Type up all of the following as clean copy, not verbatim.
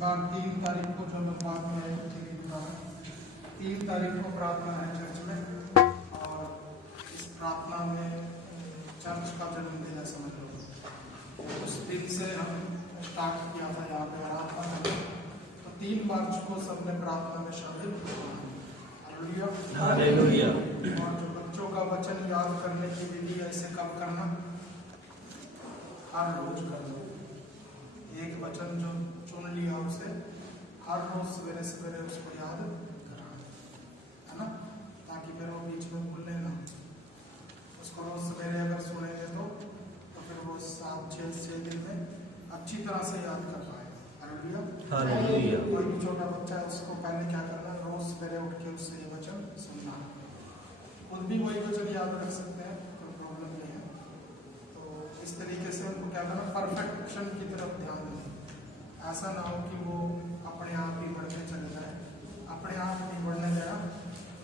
बार 3 तारीख को जो लोग बाद में आए थे 3 तारीख को प्रार्थना है चर्च में, और इस प्रार्थना में चर्च का जन्मदिन है, समझ लो। उस दिन से हम स्टार्ट किया था यहाँ पे आराधना में, तो 3 मार्च को सबने प्रार्थना में शामिल हुआ। हालेलुया। और जो बच्चों का वचन याद करने की विधि ऐसे कब करना, हर रोज कर दो। एक वचन जो चुन लिया उसे हर रोज सवेरे सवेरे उसको याद करना, है ना, ताकि फिर वो बीच में भूले ना। उसको रोज सवेरे अगर सुनेंगे तो फिर वो 7-6 दिन में अच्छी तरह से याद कर पाएगा। हालेलुया। कोई भी छोटा बच्चा है उसको पहले क्या करना, रोज सवेरे उठ के उससे ये वचन सुनना। खुद भी वही वचन याद रख सकते हैं, कोई प्रॉब्लम नहीं है। तो इस तरीके से उनको क्या करना, परफेक्शन की तरफ ध्यान दें। ऐसा ना हो कि वो अपने आप ही बढ़ते चले जाए, अपने आप नहीं बढ़ने देना,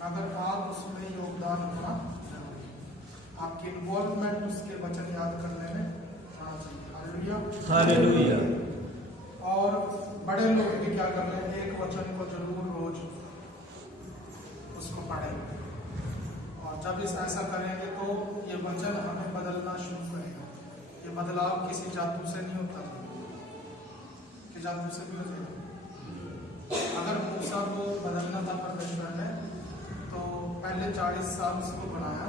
मगर आप उसमें योगदान होना जरूरी, आपकी इन्वॉल्वमेंट उसके वचन याद करने में होना चाहिए। हालेलुया। और बड़े लोग भी क्या कर रहे हैं, एक वचन को जरूर रोज उसको पढ़ेंगे, और जब इस ऐसा करेंगे तो ये वचन हमें बदलना शुरू करेगा। ये बदलाव किसी जादू से नहीं होता, कि जादू से भी हो जाएगा। अगर मूसा को बदलना था परमेश्वर ने, तो पहले 40 साल उसको बनाया,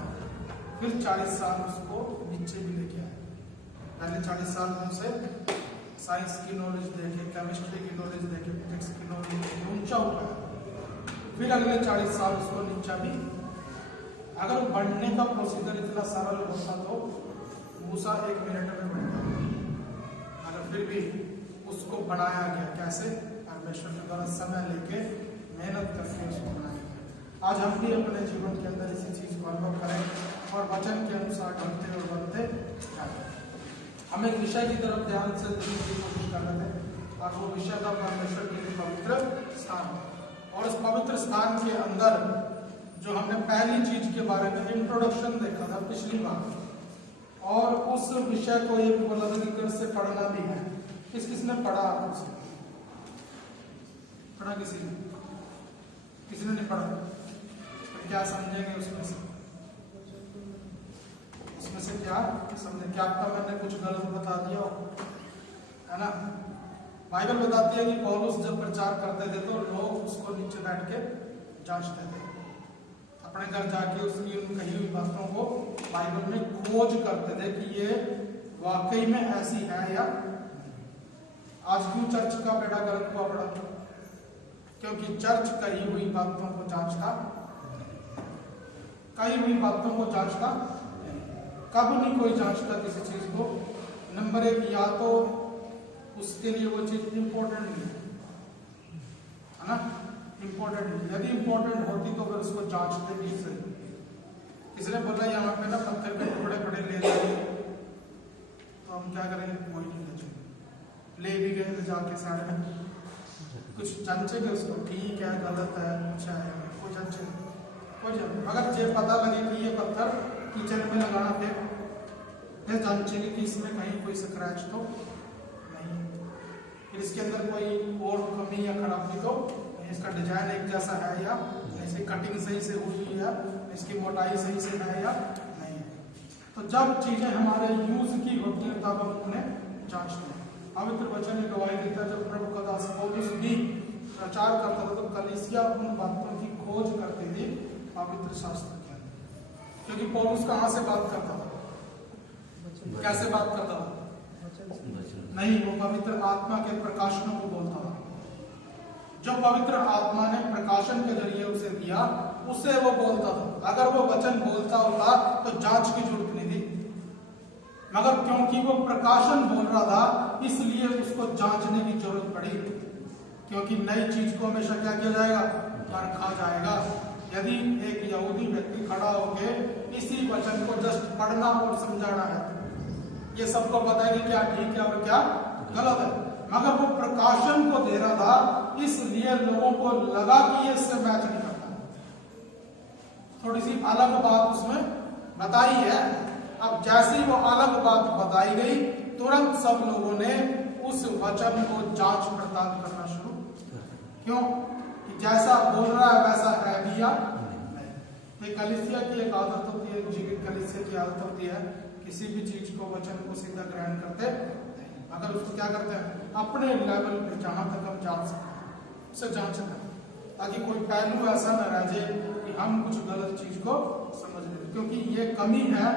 फिर 40 साल उसको नीचे भी लेके आया। पहले 40 साल में उसे साइंस की नॉलेज देके, केमिस्ट्री की नॉलेज देके, फिजिक्स की नॉलेज देके ऊंचा उठाया, फिर अगले 40 साल उसको नीचा भी। अगर बढ़ने का प्रोसीजर इतना सरल होता तो मूसा 1 मिनट में बढ़ गया, अगर फिर भी उसको बनाया गया कैसे, परमेश्वर के द्वारा समय लेके मेहनत करके उसको बनाया गया। आज हम भी अपने जीवन के अंदर इसी चीज को अनुभव करें और वचन के अनुसार ढलते और बनते जाए। हम एक विषय की तरफ ध्यान से देने की कोशिश कर रहे थे, और वो विषय था परमेश्वर के लिए पवित्र स्थान। और उस पवित्र स्थान के अंदर जो हमने पहली चीज के बारे में इंट्रोडक्शन देखा था पिछली बार, और उस विषय को एक अलग से पढ़ना भी है। किसने पढ़ा आपसे? पढ़ा किसी ने नहीं पढ़ा, तो क्या समझेंगे उसमें से? क्या समझे? क्या आपका मैंने कुछ गलत बता दिया है ना? बाइबल बताती है कि पौलुस जब प्रचार करते थे तो लोग उसको नीचे बैठ के जांचते थे, अपने घर जाके उसकी उन कही हुई बातों को बाइबल में खोज करते थे कि ये वाकई में ऐसी है या। आज क्यों चर्च का बेड़ा गर्क हुआ पड़ा? क्योंकि चर्च कही हुई बातों को जांचता, कही हुई बातों को जांचता कब नहीं कोई जांचता किसी चीज को। नंबर 1, या तो उसके लिए वो चीज इंपॉर्टेंट नहीं है ना, इंपॉर्टेंट नहीं। यदि इंपॉर्टेंट होती तो फिर उसको जांचते भी से। किसी ने बोला यहाँ पे ना पत्थर के टुकड़े बड़े ले जाए, तो हम क्या करेंगे? कोई नहीं ले भी गए, जाके सारे में कुछ जांचेंगे उसको, ठीक है गलत है अच्छा है, कोई जांचेंगे कोई जान। अगर ये पता लगे कि ये पत्थर किचन में लगाना थे, फिर जांचेंगे कि इसमें कहीं कोई स्क्रैच तो नहीं, फिर इसके अंदर कोई और कमी या खराबी तो नहीं, इसका डिजाइन एक जैसा है या इसकी कटिंग सही से हुई है, इसकी मोटाई सही से है या नहीं। तो जब चीजें हमारे यूज की होती है तब हम उन्हें जांचते हैं। पवित्र वचन में गवाही देता है, जब प्रभु का दास पौलुस भी प्रचार करता था तो कलीसिया उन बातों की खोज करती थी पवित्र शास्त्र के अंदर। क्योंकि पौलुस कहाँ से बात करता था, कैसे बात करता था? नहीं, वो पवित्र आत्मा के प्रकाशनों को बोलता था। जो पवित्र आत्मा ने प्रकाशन के जरिए उसे दिया उसे वो बोलता था। अगर वो वचन बोलता होता तो जांच की जरूरत नहीं थी, मगर क्योंकि वो प्रकाशन बोल रहा था इसलिए उसको जांचने की जरूरत पड़ी। क्योंकि नई चीज को हमेशा क्या किया जाएगा? परखा जाएगा। यदि एक यहूदी व्यक्ति खड़ा होकर इसी वचन को जस्ट पढ़ना और समझाना है, ये सबको पता है कि क्या ठीक है और क्या गलत है, मगर वो प्रकाशन को दे रहा था इसलिए लोगों को लगा कि ये इससे मैच नहीं करता। थोड़ी सी अलग बात उसमें बताई है। अब जैसे ही वो अलग बात बताई गई, तुरंत सब लोगों ने उस वचन को जांच पड़ताल करना शुरू क्यों? कि जैसा बोल रहा है वैसा है भी या नहीं। ये कलीसिया की एक आदत होती है, जीवित कलीसिया की आदत होती है, किसी भी चीज को, वचन को सीधा ग्रहण करते नहीं, अगर उसको क्या करते हैं अपने लेवल पे जहां तक हम जान सकते हैं उसे जांचते हैं, ताकि कोई पहलू ऐसा न रह जाए कि हम कुछ गलत चीज को समझ लें, क्योंकि ये कमी है।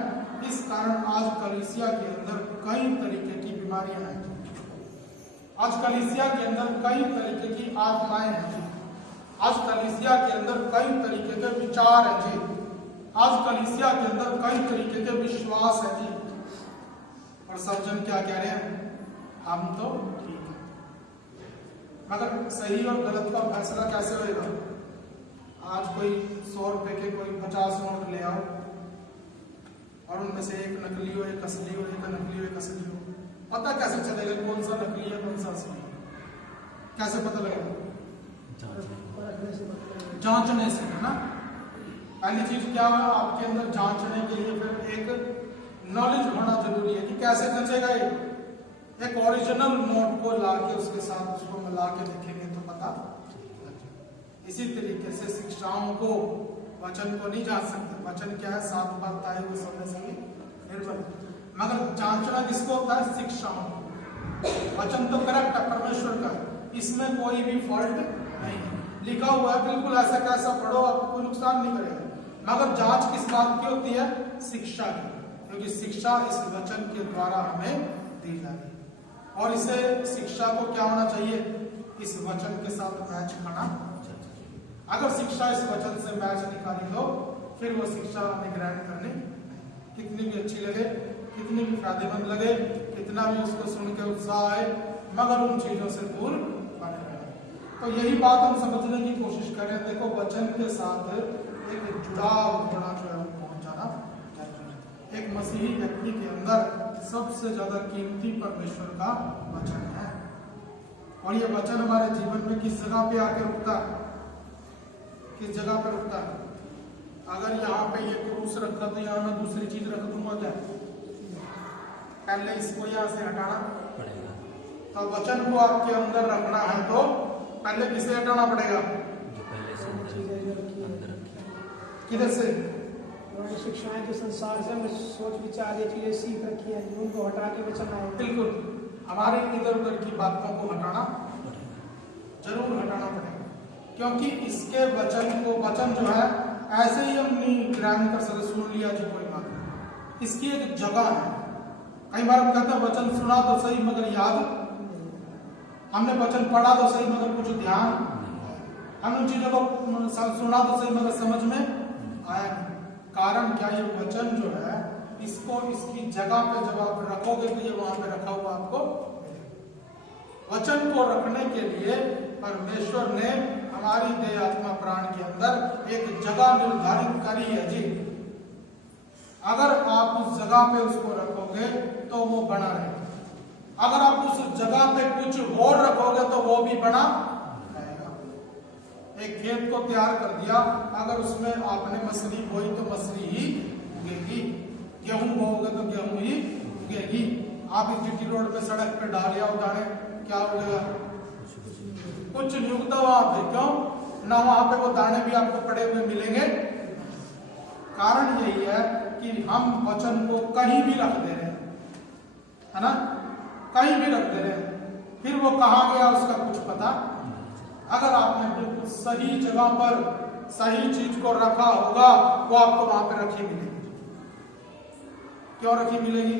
इस कारण आज कलीसिया के अंदर कई तरीके की बीमारियां हैं। आज कलीसिया के अंदर कई तरीके की आत्माएं हैं जी। आज कलीसिया के अंदर कई तरीके के विचार हैं जी। आज कलीसिया के अंदर कई तरीके के विश्वास है जी। और सब जन क्या कह रहे हैं? हम तो ठीक है। मगर सही और गलत का फैसला कैसे होगा? आज कोई 100 रुपए के कोई 50 नोट ले आओ और उनमें से एक नकली हो, एक असली हो, एक नकली हो, एक असली हो, पता कैसे चलेगा कौन सा नकली है कौन सा असली है? कैसे पता लगेगा? जांचने से, है ना। पहली चीज क्या है आपके अंदर जांचने के लिए फिर एक नॉलेज होना जरूरी है कि कैसे जंचेगा ये। एक ओरिजिनल नोट को लाके उसके साथ उसको मिला के देखेंगे तो पता। इसी तरीके से शिक्षाओं को, वचन को नहीं जान सकते। वचन क्या है? 7 बात आए हुए सब में से निर्भर, मगर जांचना किसको होता है? शिक्षाओं को। वचन तो करेक्ट है, परमेश्वर का, इसमें कोई भी फॉल्ट नहीं है, लिखा हुआ है बिल्कुल ऐसा कैसा पढ़ो, आपको कोई नुकसान नहीं करेगा। मगर जांच किस बात की होती है? शिक्षा की, क्योंकि शिक्षा इस वचन के द्वारा हमें दी जाती है। और इसे शिक्षा को क्या होना चाहिए? इस वचन के साथ मैच खाना। अगर शिक्षा इस वचन से मैच निकाली तो फिर वो शिक्षा हमें ग्रहण करनी, कितनी भी अच्छी लगे, कितनी भी फायदेमंद लगे, कितना भी उसको सुन के उत्साह आए, मगर उन चीजों से दूर बने रहे। तो यही बात हम समझने की कोशिश करें। देखो, वचन के साथ एक जुड़ाव होना जो है वो पहुंच जाना चाहिए। एक मसीही व्यक्ति के अंदर सबसे ज्यादा कीमती परमेश्वर का वचन है, और ये वचन हमारे जीवन में किस जगह पे आके रुकता है? किस जगह पे रुकता है? अगर यहाँ पे ये क्रूस रखा तो यहाँ मैं दूसरी चीज रख दूंगा क्या? पहले इसको यहाँ से हटाना पड़ेगा। तो वचन को आपके अंदर रखना है तो पहले किसे हटाना पड़ेगा? किधर से? शिक्षाएं जो संसार से हमें सोच विचार ये चीजें सीख रखी है, उनको हटा के वचन आएगा। बिल्कुल, हमारे इधर उधर की बातों को हटाना जरूर हटाना पड़ेगा, क्योंकि इसके वचन को, वचन जो है ऐसे ही हम नहीं ग्रहण कर सकते। सुन लिया जी कोई बात नहीं, इसकी एक जगह है। कई बार हम कहते हैं वचन सुना तो सही मगर याद, हमने वचन पढ़ा तो सही मगर कुछ ध्यान, हम उन चीजों को सुना तो सही मगर समझ में आया नहीं। कारण क्या? ये वचन जो है इसको इसकी जगह पे जब आप रखोगे तो ये वहां पे रखा हुआ आपको मिलेगा। वचन को रखने के लिए परमेश्वर ने हमारी देह आत्मा प्राण के अंदर एक जगह निर्धारित करी है जी। अगर आप उस जगह पे उसको रखोगे तो वो बना रहेगा। अगर आप उस जगह पे कुछ और रखोगे तो वो भी बना रहेगा। एक खेत को तैयार कर दिया, अगर उसमें आपने मसरी बोई तो मसरी ही उगेगी, गेहूं बोओगे तो गेहूं ही उगेगी। आप इस जीटी रोड पे सड़क पे डालिया उठाने, क्या उगेगा? कुछ नहीं उगता वहां पे। क्यों? ना वहां पे वो दाने भी आपको पड़े हुए मिलेंगे। कारण यही है कि हम वचन को कहीं भी रख दे रहे हैं, है ना, कहीं भी रख दे रहे हैं, फिर वो कहाँ गया उसका कुछ पता। अगर आपने बिल्कुल सही जगह पर सही चीज को रखा होगा वो आपको वहां पे रखी मिलेगी। क्यों रखी मिलेगी?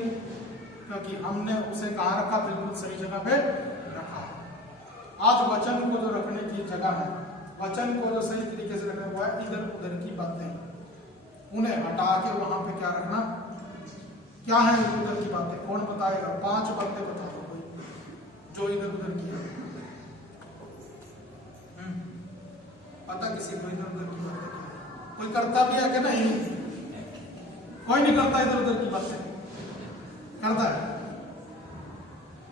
क्योंकि हमने उसे कहाँ रखा? बिल्कुल सही जगह पे रखा। आज वचन को जो रखने की जगह है, वचन को जो सही तरीके से रखना हुआ है, इधर उधर की बातें उन्हें हटा के वहां पे क्या रखना? क्या है इधर उधर की बातें? कौन बताएगा? 5 बातें बता दो कोई जो इधर उधर की है। पता किसी को इधर उधर की बातें क्या है? कोई करता भी है कि नहीं? कोई नहीं करता इधर उधर की बातें। करता है?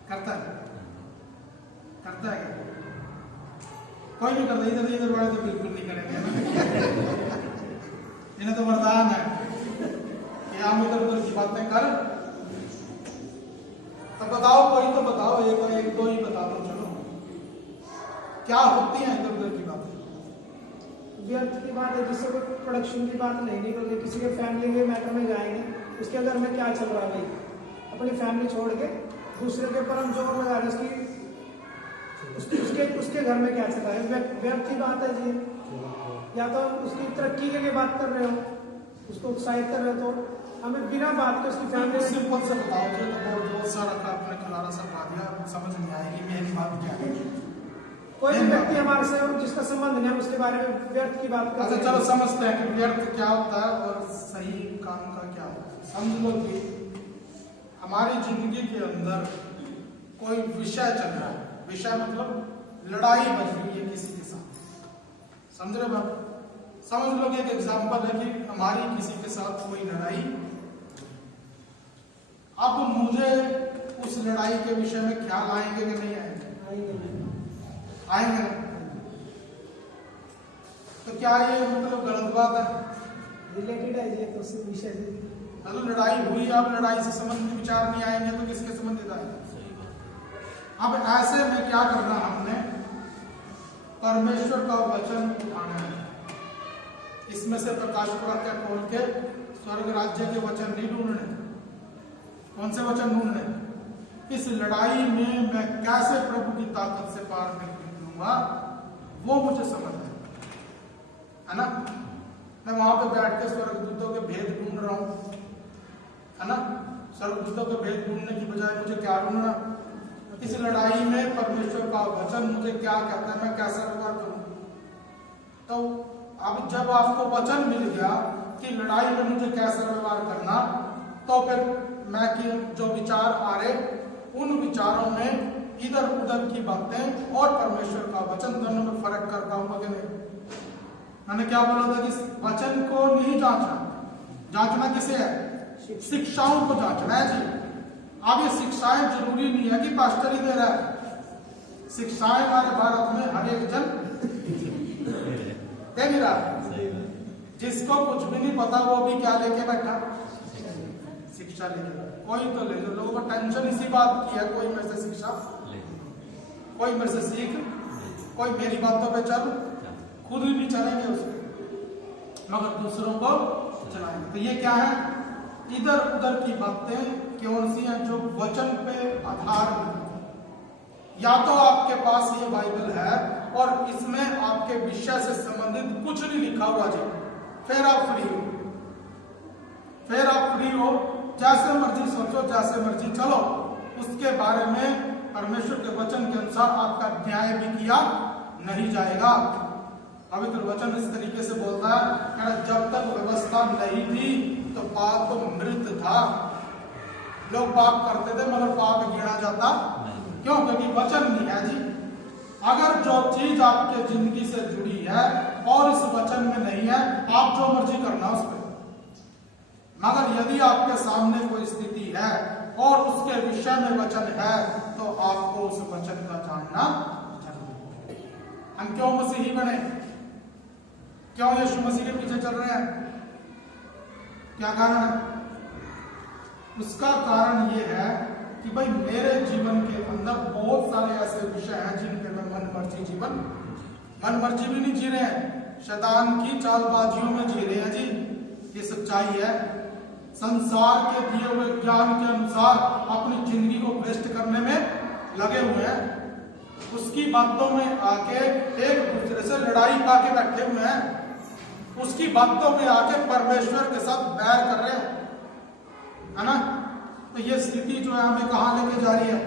करता है? करता है क्या? कोई नहीं करता। इधर इधर वाले तो बिल्कुल नहीं करेंगे। इन्हें तो वरदान है कि हम इधर उधर की बातें कर। तो बताओ, कोई तो बताओ, एक दो ही बता दो। चलो, क्या होती हैं इधर उधर की बातें? व्यर्थ की बात है, जिससे कोई प्रोडक्शन की बात नहीं निकल रही, किसी के फैमिली के मैटर में जाएंगे, उसके घर में क्या चल रहा है भाई, अपनी फैमिली छोड़ के दूसरे के ऊपर हम जोर लगा रहे हैं, उसके घर में क्या चल रहा है, व्यर्थ की बात है जी। या तो उसकी तरक्की के लिए बात कर रहे हो, उसको उत्साहित कर रहे हो, तो हमें बिना बात के उसकी फैमिली सिंपल से बताओ जी, तो बहुत सारा का आपने खिलाना सब बता दिया, समझ नहीं आएगी मेरी बात क्या है। कोई भी व्यक्ति हमारे से जिसका संबंध नहीं है उसके बारे में व्यर्थ की बात करते हैं। अच्छा चलो समझते हैं कि व्यर्थ क्या होता है और सही काम का क्या होता है। समझ लो कि हमारी जिंदगी के अंदर कोई विषय चल रहा है, विषय मतलब लड़ाई बज रही है किसी के साथ, समझ रहे बात? समझ लो कि एक एग्जाम्पल है कि हमारी किसी के साथ कोई लड़ाई, अब मुझे उस लड़ाई के विषय में ख्याल आएंगे कि नहीं आएंगे? आएंगे ना? तो क्या ये मतलब गलत बात है? रिलेटेड है ये तो उसी विषय से। तो लड़ाई हुई, अब लड़ाई से संबंधित विचार नहीं आएंगे तो किसके संबंधित आएंगे? अब ऐसे में क्या करना, हमने परमेश्वर का वचन उठाना है, इसमें से प्रकाश वाक्य खोल के स्वर्ग राज्य के वचन नहीं ढूंढने। कौन से वचन ढूंढने? इस लड़ाई में मैं कैसे प्रभु की ताकत से पार निकलूंगा, वो मुझे समझ है ना? मैं वहां पे बैठ के स्वर्गदूतों के भेद ढूंढ रहा हूं, है ना? स्वर्गदूतों के भेद ढूंढने की बजाय मुझे क्या ढूंढना? इस लड़ाई में परमेश्वर का वचन मुझे क्या कहता है, मैं कैसा व्यवहार करूं? तो अब जब आपको वचन मिल गया कि लड़ाई में मुझे कैसा व्यवहार करना, तो फिर मैं कि जो विचार आ रहे उन विचारों में इधर उधर की बातें और परमेश्वर का वचन दोनों में फर्क कर पाऊंगा कि नहीं? मैंने क्या बोला था कि वचन को नहीं जांचना, जांचना किसे है? शिक्षाओं को जांचना है जी। अब ये शिक्षाएं जरूरी नहीं है कि पास्टर ही दे रहा है, शिक्षाएं हमारे भारत में हर एक जन दे नहीं रहा। जिसको कुछ भी नहीं पता वो भी क्या लेके बैठा? शिक्षा लेके। कोई तो ले लो, लोगों को टेंशन इसी बात की है, कोई मेरे से शिक्षा, कोई मेरे से सीख, कोई मेरी बातों पे चल, खुद भी चलेंगे उसको मगर दूसरों को चलाएंगे। तो ये क्या है? इधर उधर की बातें कौन सी हैं? जो वचन पे आधार नहीं। या तो आपके पास ये बाइबल है और इसमें आपके विषय से संबंधित कुछ नहीं लिखा हुआ जी, फिर आप फ्री हो, फिर आप फ्री हो, जैसे मर्जी सोचो, जैसे मर्जी चलो, उसके बारे में परमेश्वर के वचन के अनुसार आपका न्याय भी किया नहीं जाएगा। पवित्र वचन इस तरीके से बोलता है कि जब तक व्यवस्था नहीं थी तो पाप मृत था। लोग पाप करते थे मगर पाप गिना जाता क्यों? क्योंकि वचन नहीं है जी। अगर जो चीज आपके जिंदगी से जुड़ी है और इस वचन में नहीं है, आप जो मर्जी करना उस पर, मगर यदि आपके सामने कोई स्थिति है और उसके विषय में वचन है तो आपको उस वचन का जानना जरूरी है। हम क्यों मसीही बने? क्यों यीशु मसीह के पीछे चल रहे हैं? क्या कारण है? उसका कारण यह है कि भाई मेरे जीवन के अंदर बहुत सारे ऐसे विषय हैं जिन पे मैं मन मर्जी जीवन, मन मर्जी भी नहीं जी रहे हैं, शैतान की चालबाजियों में जी रहे हैं जी। ये सच्चाई है। संसार के दिए हुए ज्ञान के अनुसार अपनी जिंदगी को वेस्ट करने में लगे हुए हैं, उसकी बातों में आके एक दूसरे से लड़ाई पाके बैठे हुए हैं, उसकी बातों में आके परमेश्वर के साथ बैर कर रहे हैं, है ना? तो ये स्थिति जो है हमें कहां लेके जा रही है?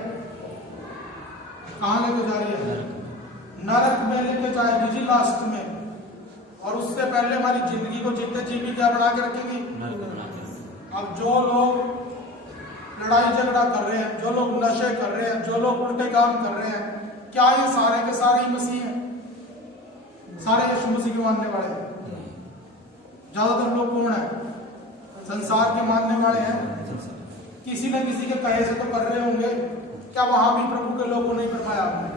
कहां लेके जा रही है? नरक में लेके जाएगी जी लास्ट में। और उससे पहले हमारी जिंदगी को जीते जी भी क्या बना के रखेंगी? अब जो लोग लड़ाई झगड़ा कर रहे हैं, जो लोग नशे कर रहे हैं, जो लोग उल्टे काम कर रहे हैं, क्या ये सारे के सारे ही मसीह हैं? सारे यीशु मसीह के मानने वाले हैं? ज्यादातर लोग कौन है? संसार के मानने वाले हैं। किसी न किसी के कहे से तो कर रहे होंगे। क्या वहां भी प्रभु के लोगों ने करवाया? आपने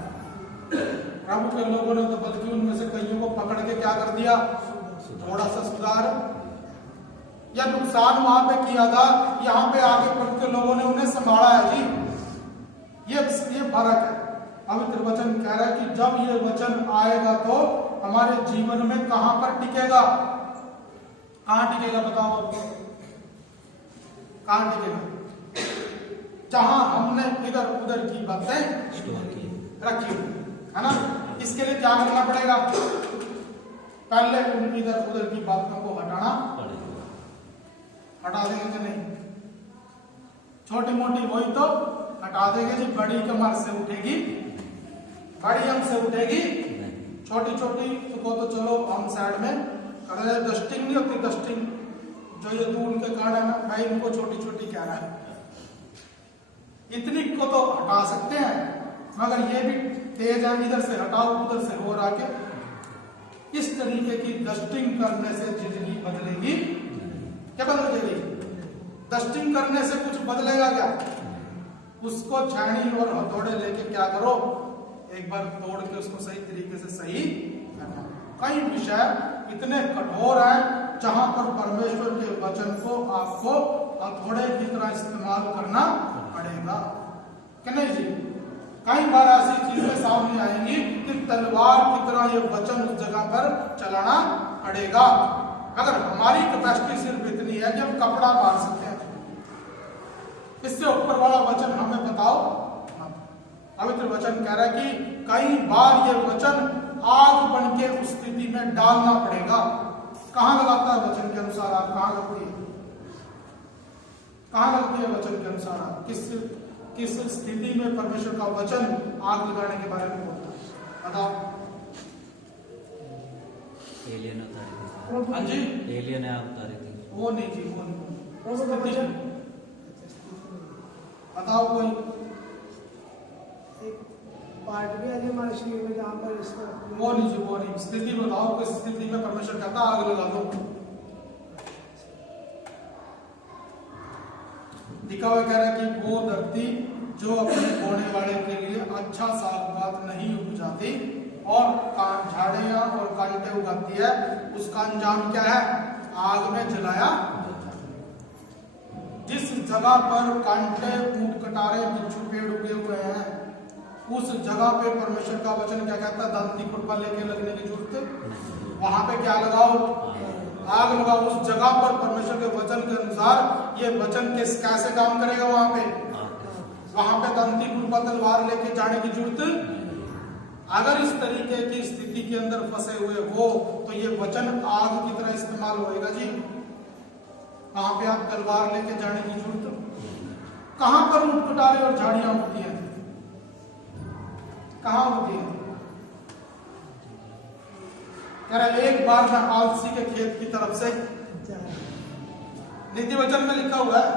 प्रभु के लोगों ने तो बल्कि उनमें से कईयों को पकड़ के क्या कर दिया? थोड़ा सा सुधार या नुकसान वहां पे किया था, यहाँ पे आके प्रभु के लोगों ने उन्हें संभाला है जी। ये फर्क है। पवित्र वचन कह रहा है कि जब ये वचन आएगा तो हमारे जीवन में कहां पर टिकेगा? कहां टिकेगा बताओ आपको? कहां टिकेगा? जहां हमने इधर उधर की बातें रखी है ना, इसके लिए क्या करना पड़ेगा? पहले उन इधर उधर की बातों को हटाना हटा देंगे कि नहीं? छोटी मोटी वही तो हटा देंगे जी, बड़ी कमर से उठेगी, बड़ी हम से उठेगी, छोटी छोटी को तो चलो हम साइड में कर रहे। डस्टिंग नहीं होती, डस्टिंग जो ये धूल के कारण है ना भाई, इनको छोटी छोटी कह रहा है, इतनी को तो हटा सकते हैं, मगर ये भी तेज है, इधर से हटाओ उधर से हो रहा के। इस तरीके की डस्टिंग करने से जिंदगी बदलेगी? क्या बदलेगी? डस्टिंग करने से कुछ बदलेगा क्या? उसको छानी और हथौड़े लेके क्या करो, एक बार तोड़ के उसको सही तरीके से सही करना। कई विषय इतने कठोर हैं जहां पर परमेश्वर के वचन को आपको हथौड़े की तरह इस्तेमाल करना पड़ेगा कि नहीं जी? कई बार ऐसी चीजें सामने आएंगी कि तलवार की तरह ये वचन उस जगह पर चलाना पड़ेगा। अगर हमारी कैपेसिटी सिर्फ इतनी है कि हम कपड़ा मार सकते हैं, इससे ऊपर वाला वचन हमें बताओ। पवित्र वचन कह रहा है कि कई बार ये वचन आग बन के उस स्थिति में डालना पड़ेगा। कहां लगाता है वचन के अनुसार? आप कहां लगती है? कहां लगती है वचन के अनुसार? आप किस स्थिति में परमेश्वर का वचन आग लगाने के बारे में बोलता है? बताओ। एलियन अवतारी। हाँ जी, एलियन अवतारी थी। वो नहीं जी, वो नहीं। वचन बताओ कोई एक पार्ट भी है हमारे शरीर में जहाँ पर इसको वो नहीं जी, वो नहीं। स्थिति बताओ, किस स्थिति में परमेश्वर कहता आग लगा दो? लिखा हुआ कह रहा है कि वो धरती जो अपने बोने वाले के लिए अच्छा साग नहीं उपजाती और झाड़ियां और कांटे उगाती है, उसका अंजाम क्या है? आग में जलाया। जिस जगह पर कांटे, ऊंट, कटारे, बिच्छू पेड़ उगे हुए हैं, उस जगह पे परमेश्वर का वचन क्या कहता है? दांती खुरपा लेके लगने की जरूरत, वहां पे क्या लगाओ? आग लगाओ। उस जगह पर परमेश्वर के वचन के अनुसार ये वचन कैसे काम करेगा? वहां पे दांती खुरपा तलवार लेके जाने की जरूरत। अगर इस तरीके की स्थिति के अंदर फंसे हुए हो तो ये वचन आग की तरह इस्तेमाल होएगा जी। वहां पे आप तलवार लेके जाने की जरूरत। कहां पर ऊंट, कटारे और झाड़ियां होती हैं? कहां होती है? कह रहा एक बार मैं आलसी के खेत की तरफ से, नीति वचन में लिखा हुआ है,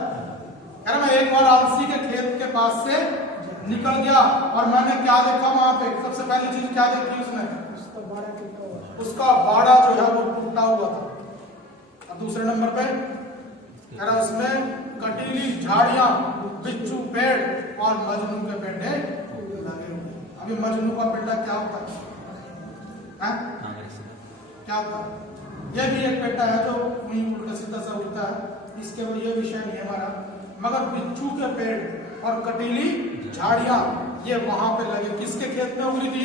कह रहा मैं एक बार आलसी के खेत के पास से निकल गया और मैंने क्या देखा वहां पे? सबसे पहली चीज क्या देखी उसने? उसका बाड़ा जो है वो टूटा हुआ था। और दूसरे नंबर पे कह रहा उसमें कटीली झाड़ियां, बिच्छू पेड़ और मजनू के पेड़े लगे हुए। अभी मजनू का पेड़ा क्या होता है? क्या होता है? ये भी एक पेड़ा है जो वहीं उल्टा सीधा सा उड़ता है, इसके ये विषय नहीं हमारा। मगर बिच्छू के पेड़ और कटीली झाड़ियां ये वहां पे लगे। किसके खेत में उगी थी?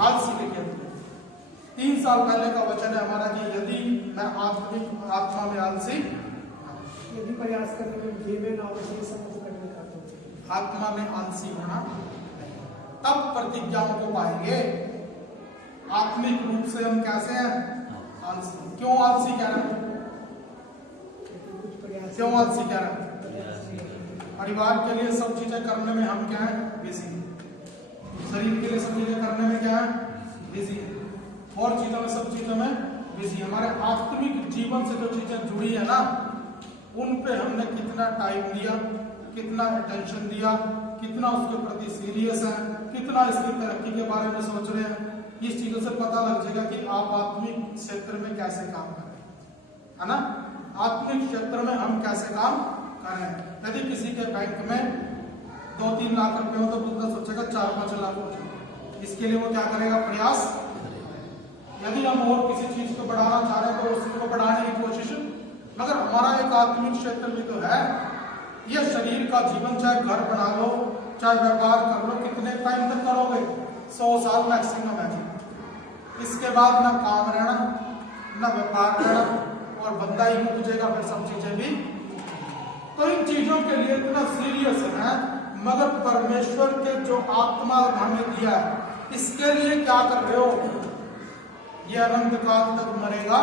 आलसी के खेत में। 3 साल पहले का वचन है हमारा कि यदि मैं आत्मा में आलसी, यदि प्रयास करने में धीमे ना हो, सही समझ करने का, आत्मा में आलसी होना, तब प्रतिज्ञाओं को पाएंगे। आत्मिक रूप से हम कैसे हैं? आलसी। क्यों आलसी कह रहे हैं? क्यों आलसी कह रहे हैं? परिवार के लिए सब चीजें करने में हम क्या है? बिजी। शरीर के लिए सब चीजें करने में क्या है? बिजी। और चीजों में, सब चीजों में बिजी। हमारे आत्मिक जीवन से जो चीजें जुड़ी है ना, उन पे हमने कितना टाइम दिया, कितना अटेंशन दिया, कितना उसके प्रति सीरियस है, कितना इसकी तरक्की के बारे में सोच रहे हैं। इस चीजों से पता लग जाएगा कि आप आत्मिक क्षेत्र में कैसे काम कर रहे हैं, है ना? आत्मिक क्षेत्र में हम कैसे काम कर रहे हैं। यदि किसी के बैंक में 2-3 लाख रुपए हो तो दूसरा सोचेगा 4-5 लाख हो जाए, इसके लिए वो क्या करेगा? प्रयास। यदि हम और किसी चीज को बढ़ाना चाह रहे हैं तो उसी को बढ़ाने की कोशिश। मगर हमारा एक आत्मिक क्षेत्र भी तो है। ये शरीर का जीवन, चाहे घर बना लो, चाहे व्यापार कर लो, कितने टाइम तक करोगे? 100 साल मैक्सिमम है। इसके बाद ना काम रहना, ना व्यापार रहना, और बंदा ही पूछेगा, फिर सब चीजें भी। तो इन चीजों के लिए इतना सीरियस है, मगर परमेश्वर के जो आत्मा हमें दिया है, इसके लिए क्या कर रहे हो? ये अनंत काल तक मरेगा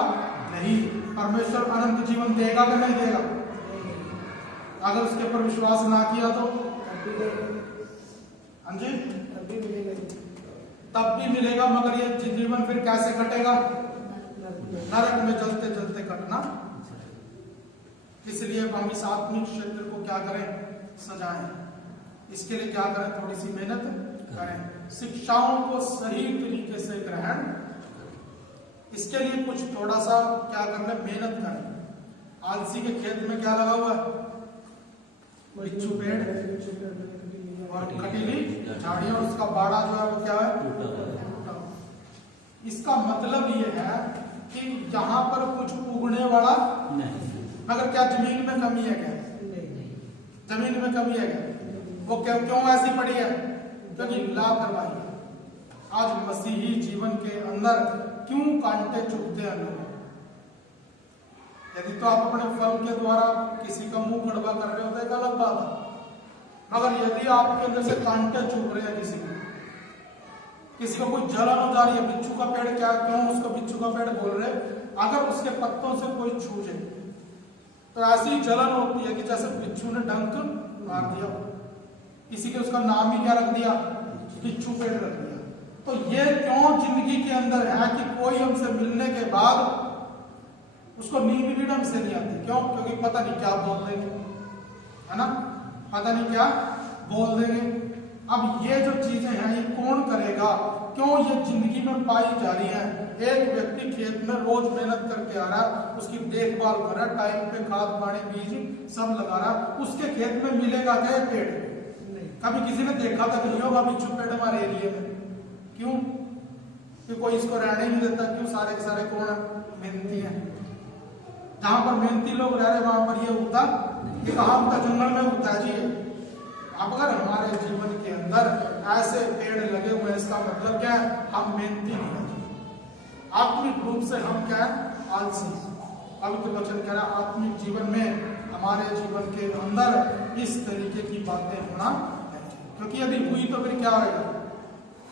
नहीं। परमेश्वर अनंत जीवन देगा कि नहीं देगा? अगर उसके ऊपर विश्वास ना किया तो हाँ जी, तब भी मिलेगा, मगर ये जीवन फिर कैसे कटेगा? नरक में जलते जलते कटना। इसलिए हम इस आत्मिक क्षेत्र को क्या करें? सजाएं। इसके लिए क्या करें? थोड़ी सी मेहनत करें, शिक्षाओं को सही तरीके से ग्रहण। इसके लिए कुछ थोड़ा सा क्या करना? मेहनत करें। आलसी के खेत में क्या लगा हुआ है? बिच्छू पेड़ और कटीली झाड़ियां, और उसका बाड़ा जो है वो क्या है? टूटा। इसका मतलब ये है कि यहाँ पर कुछ उगने वाला नहीं। मगर क्या जमीन में कमी है? क्या जमीन में कमी है? क्या वो क्यों ऐसी पड़ी है? क्योंकि लापरवाही। आज मसीही जीवन के अंदर क्यों कांटे चुभते हैं लोग? यदि तो आप अपने फल के द्वारा किसी का मुंह कड़वा कर रहे हो तो एक अलग बात है, मगर यदि आपके अंदर से कांटे चुभ रहे हैं, किसी को कोई जलन हो जा रही है, बिच्छू का पेड़ क्या, क्यों उसको बिच्छू का पेड़ बोल रहे? अगर उसके पत्तों से कोई छूटे तो ऐसी जलन होती है कि जैसे बिच्छू ने डंक मार दिया, किसी के उसका नाम ही क्या रख दिया? बिच्छू पेड़ रख दिया। तो ये क्यों जिंदगी के अंदर है कि कोई हमसे मिलने के बाद उसको नींद भी ढंग से नहीं आती? क्यों? क्योंकि पता नहीं क्या बोल देंगे, है ना? पता नहीं क्या बोल देंगे। अब ये जो चीजें हैं ये कौन करेगा? क्यों ये जिंदगी में पाई जा रही है? एक व्यक्ति खेत में रोज मेहनत करके आ रहा है, उसकी देखभाल कर रहा है, टाइम पे खाद पानी बीज सब लगा रहा है, उसके खेत में मिलेगा क्या पेड़? कभी किसी ने देखा तक नहीं होगा बिच्छू पेड़ हमारे एरिया में। क्यों? कि कोई इसको रहने नहीं देता। क्यों? सारे के सारे कौन है? मेहनती है। जहां पर मेहनती लोग रह रहे वहां पर ये उगता, ये कहाँ उगता? जंगल में उगता है जी। अब अगर हमारे जीवन के अंदर ऐसे पेड़ लगे हुए हैं, इसका मतलब क्या है? हम मेहनती नहीं है, आत्मिक रूप से हम क्या है? आलसी। पवित्र वचन कह रहा है आत्मिक जीवन में हमारे जीवन के अंदर इस तरीके की बातें होना, क्योंकि यदि हुई तो फिर क्या होगा?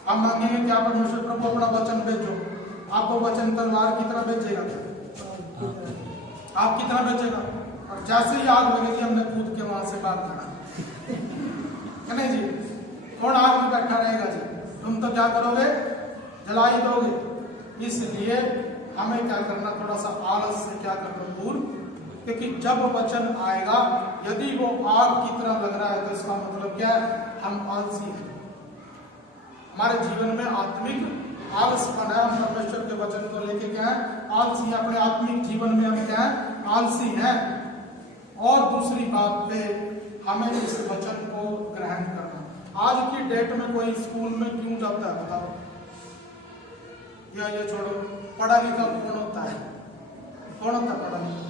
हम मांगेंगे क्या? परमेश्वर प्रभु अपना वचन भेजो। आप वो वचन तलवार की तरह भेजेगा क्या? आप कितना भेजेगा? और जैसे ही आग लगेगी हमने कूद के वहां से भाग जाना है नहीं जी? कौन आग में बैठा रहेगा जी? तुम तो क्या करोगे? जला ही दोगे। इसलिए हमें क्या करना? थोड़ा सा आलस से क्या करना दूर, क्योंकि जब वचन आएगा यदि वो आग की तरह लग रहा है तो इसका मतलब क्या है? हम आलसी हैं। हमारे जीवन में आत्मिक आलसपन है। हम परमेश्वर के वचन को लेके क्या है? आलसी है। अपने आत्मिक जीवन में हम क्या है? आलसी हैं। और दूसरी बात पे हमें इस वचन को ग्रहण करना। आज की डेट में कोई स्कूल में क्यों जाता है बताओ? या ये छोड़ो, पढ़ा लिखा कौन होता है? कौन होता है पढ़ा लिखा?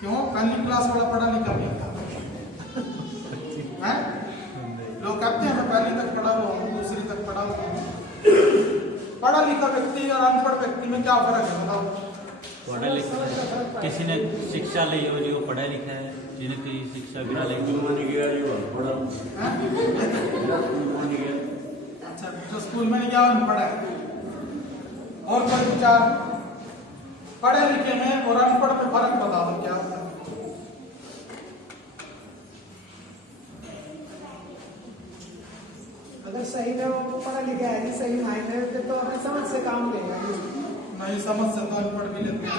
क्यों? पहली क्लास वाला पढ़ा लिखा नहीं था? लोग कहते हैं मैं पहली तक पढ़ा हुआ हूँ, दूसरी तक पढ़ा हुआ हूँ। पढ़ा लिखा व्यक्ति और अनपढ़ व्यक्ति में क्या फर्क है बताओ? पढ़ा लिखा किसी ने शिक्षा ली हो जो पढ़ा लिखा है, जिनकी शिक्षा बिना अच्छा, जो स्कूल में नहीं गया अनपढ़ है। और कोई विचार? पढ़े लिखे में और अनपढ़ में फर्क बता दो क्या? अगर सही में वो पढ़ा लिखा है, सही मायने में, तो अपने समझ से काम लेगा। नहीं समझ से तो अनपढ़ भी लेते हैं।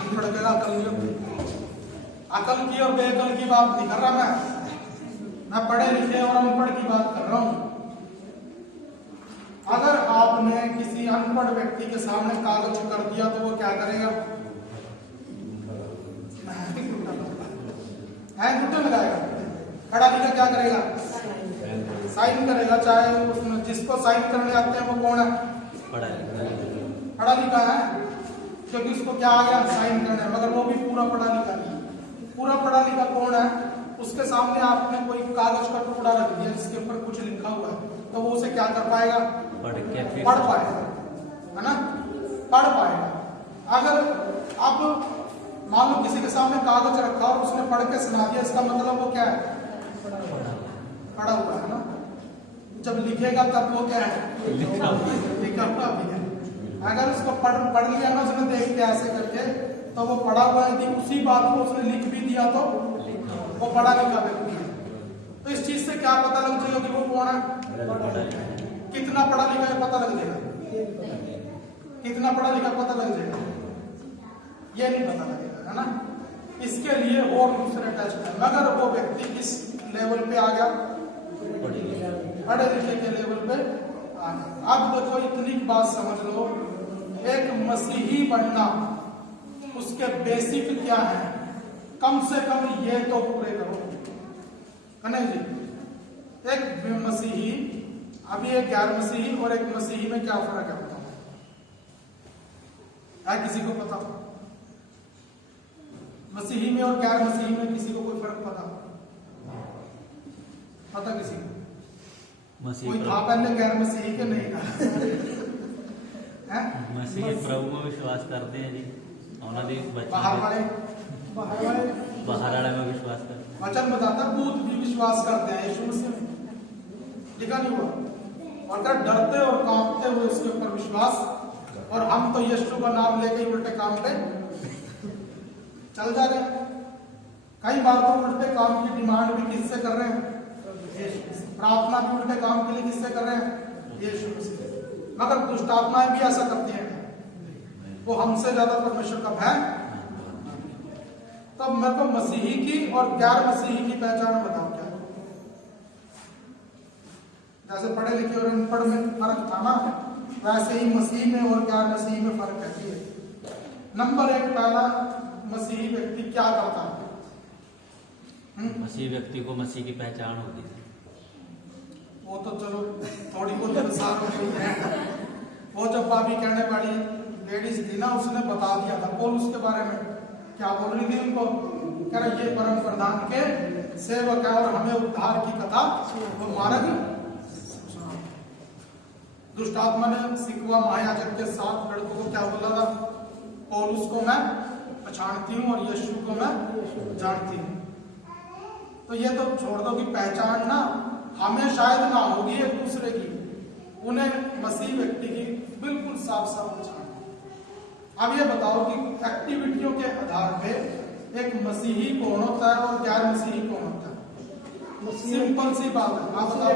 अनपढ़ का अकल नहीं होती। अकल की और बेअकल की बात नहीं कर रहा मैं पढ़े लिखे और अनपढ़ की बात कर रहा हूँ। अगर आपने किसी अनपढ़ व्यक्ति के सामने कागज कर दिया तो वो क्या करेगा? अंगूठा लगाएगा। पढ़ा लिखा क्या करेगा? साइन करेगा। चाहे उसमें जिसको साइन करने आते हैं वो कौन है? पढ़ा लिखा है, क्योंकि उसको क्या आ गया? साइन करना है। मगर वो भी पूरा पढ़ा लिखा नहीं। पूरा पढ़ा लिखा कौन है, उसके सामने आपने कोई कागज का टुकड़ा रख दिया जिसके ऊपर कुछ लिखा हुआ है, तो वो उसे क्या कर पाएगा? पढ़ पाएगा, है ना, पढ़ पाएगा। अगर अब मान लो किसी के सामने कागज रखा और उसने पढ़ के सुना दिया, इसका मतलब वो क्या है? पढ़ा हुआ है ना। जब लिखेगा तब वो क्या है? लिखा हुआ भी है। अगर उसको पढ़ लिया ना उसने देख के ऐसे करके, तो वो पढ़ा हुआ है। यदि उसी बात को उसने लिख भी दिया तो वो पढ़ा लिखा व्यक्ति है। तो इस चीज से क्या पता लग जाएगा कि वो कौन है? कितना पढ़ा लिखा है पता लग जाएगा। कितना पढ़ा लिखा पता लग जाएगा, ये नहीं पता लगेगा, है ना। इसके लिए और दूसरे टेस्ट है। मगर वो व्यक्ति किस लेवल पे आ गया? पढ़े लिखे के लेवल पे आ गया। अब देखो इतनी बात समझ लो, एक मसीही बनना उसके बेसिक क्या है, कम से कम ये तो पूरे करो, है ना जी। एक मसीही, अभी एक गैर मसीही और एक मसीही में क्या फर्क है बताओ? है किसी को पता? मसीही में और गैर मसीही में किसी को कोई फर्क पता? किसी को? कोई था पहले गैर मसीही के? नहीं था। मसीही प्रभु में विश्वास करते हैं जी, बाहर वाले में विश्वास करते हैं। वचन बताता है भूत भी विश्वास करते हैं यीशु मसीह में, लिखा नहीं हुआ। और क्या डरते और कांपते हुए उसके ऊपर विश्वास, और हम तो यीशु का नाम लेके ही उल्टे काम पे चल जा रहे हैं। कई बार तो उल्टे काम की डिमांड भी किससे कर रहे हैं? प्रार्थना भी उल्टे काम के लिए किससे कर रहे हैं? यीशु मसीह। मगर दुष्ट आत्माएं भी ऐसा करती हैं, वो हमसे ज्यादा परमेश्वर का भय। तब मेरे को मसीही की और गैर मसीही की पहचान बताओ क्या? जैसे पढ़े लिखे और अनपढ़ में फर्क था ना, वैसे ही मसीह में और गैर मसीही में फर्क है। नंबर एक, पहला मसीही व्यक्ति क्या करता है? मसीह व्यक्ति को मसीह की पहचान होती है। वो तो चलो थोड़ी बहुत इंसान हो गई है। वो जब भाभी कहने वाली लेडीज थी ना, उसने बता दिया था पौलुस उसके बारे में। क्या बोल रही थी उनको? कह रहा ये परम प्रधान के सेवक है और हमें उद्धार की कथा वो मार्ग। दुष्ट आत्मा ने सिकवा महायाजक के 7 लड़कों को क्या बोला था? पौलुस को मैं पहचानती हूँ और यीशु को मैं जानती हूँ। तो ये तो छोड़ दो कि पहचान ना हमें शायद ना होगी एक दूसरे की, उन्हें मसीह व्यक्ति की बिल्कुल साफ साफ पहचान। अब ये बताओ कि एक्टिविटियों के आधार पे एक मसीही कौन होता है और गैर मसीही कौन होता है? सिंपल सी बात है। आप बताओ,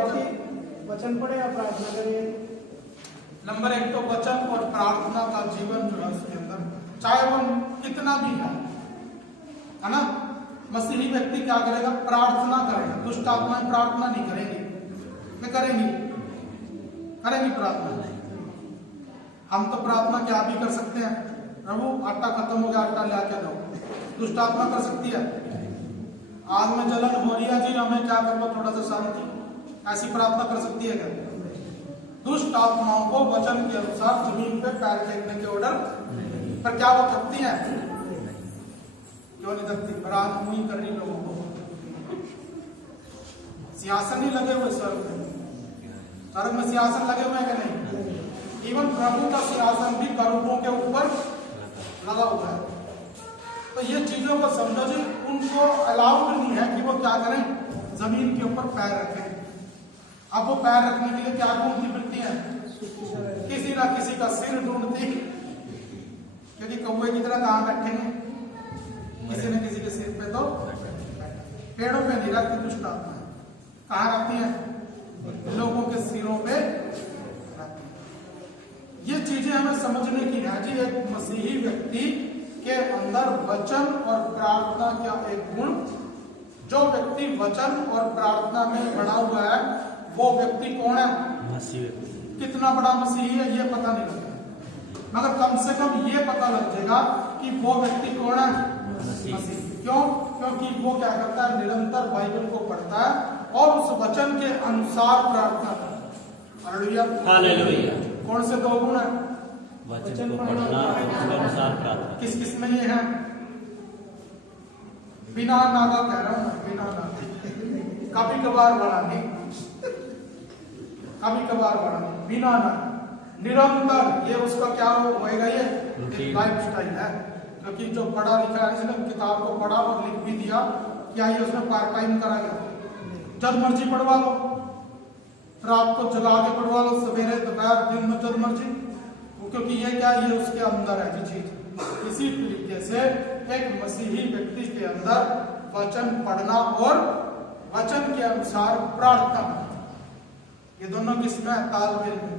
वचन पढ़े या प्रार्थना करिए। नंबर एक तो वचन और प्रार्थना का जीवन जो है उसके अंदर, चाहे वो कितना भी है ना। मसीही व्यक्ति क्या करेगा? प्रार्थना करेगा। दुष्ट आत्माएं प्रार्थना नहीं करेंगी, मैं करेंगी प्रार्थना। हम तो प्रार्थना क्या भी कर सकते हैं, प्रभु आटा खत्म हो गया, आटा ला के दो। दुष्ट आत्मा कर सकती है? आग में जलन हो रही है जी, हमें क्या कर लो थोड़ा सा शांति, ऐसी प्रार्थना कर सकती है क्या? दुष्ट आत्माओं को वचन के अनुसार जमीन पे पैर फेंकने के ऑर्डर पर क्या वो करती है? क्यों नहीं करती? बरात मुई कर रही लोगों को। सिंहासन ही लगे हुए स्वर्ग में सिंहासन लगे हुए हैं कि नहीं? इवन प्रभु का सिंहासन भी करूबों के ऊपर लगा हुआ है। तो ये चीजों को समझो जी, उनको अलाउड नहीं है कि वो क्या करें? जमीन के ऊपर पैर रखें। अब वो पैर रखने के लिए क्या ढूंढती फिरती है? किसी ना किसी का सिर ढूंढती, क्योंकि कौवे की तरह कहां बैठेंगे? किसी न किसी के सिर पे तो पेड़ों पे नहीं रहती दुष्ट आत्मा, कहां रहती है? लोगों के सिरों पे रहती है। ये चीजें हमें समझने की है जी। एक मसीही व्यक्ति के अंदर वचन और प्रार्थना का एक गुण, जो व्यक्ति वचन और प्रार्थना में बना हुआ है वो व्यक्ति कौन है? मसीही व्यक्ति। कितना बड़ा मसीही है ये पता नहीं लगता, मगर कम से कम ये पता लग जाएगा कि वो व्यक्ति कौन है? मसीह। क्यों? क्योंकि वो क्या करता है? निरंतर बाइबल को पढ़ता है और उस वचन के अनुसार प्रार्थना करता है। हालेलुया। कौन से 2 गुण है? वचन को पढ़ना और उसके अनुसार प्रार्थना। किस किस में ये है? बिना नागा कह रहा हूं मैं, बिना नागा, कभी कभार बड़ा नहीं, कभी कभार बड़ा नहीं, बिना नागा, निरंतर। ये उसका क्या होएगा, ये एक लाइफ स्टाइल है। क्योंकि जो पढ़ा लिखा है, इसने किताब को पढ़ा और लिख भी दिया, क्या ये उसने पार्ट टाइम करा गया? जब मर्जी पढ़वा लो, रात को जगा के पढ़वा लो, सवेरे दोपहर दिन में जब मर्जी, क्योंकि ये क्या, ये उसके अंदर है जी चीज। इसी तरीके से एक मसीही व्यक्ति के अंदर वचन पढ़ना और वचन के अनुसार प्रार्थना करना, ये दोनों किसमें है? तालमेल में।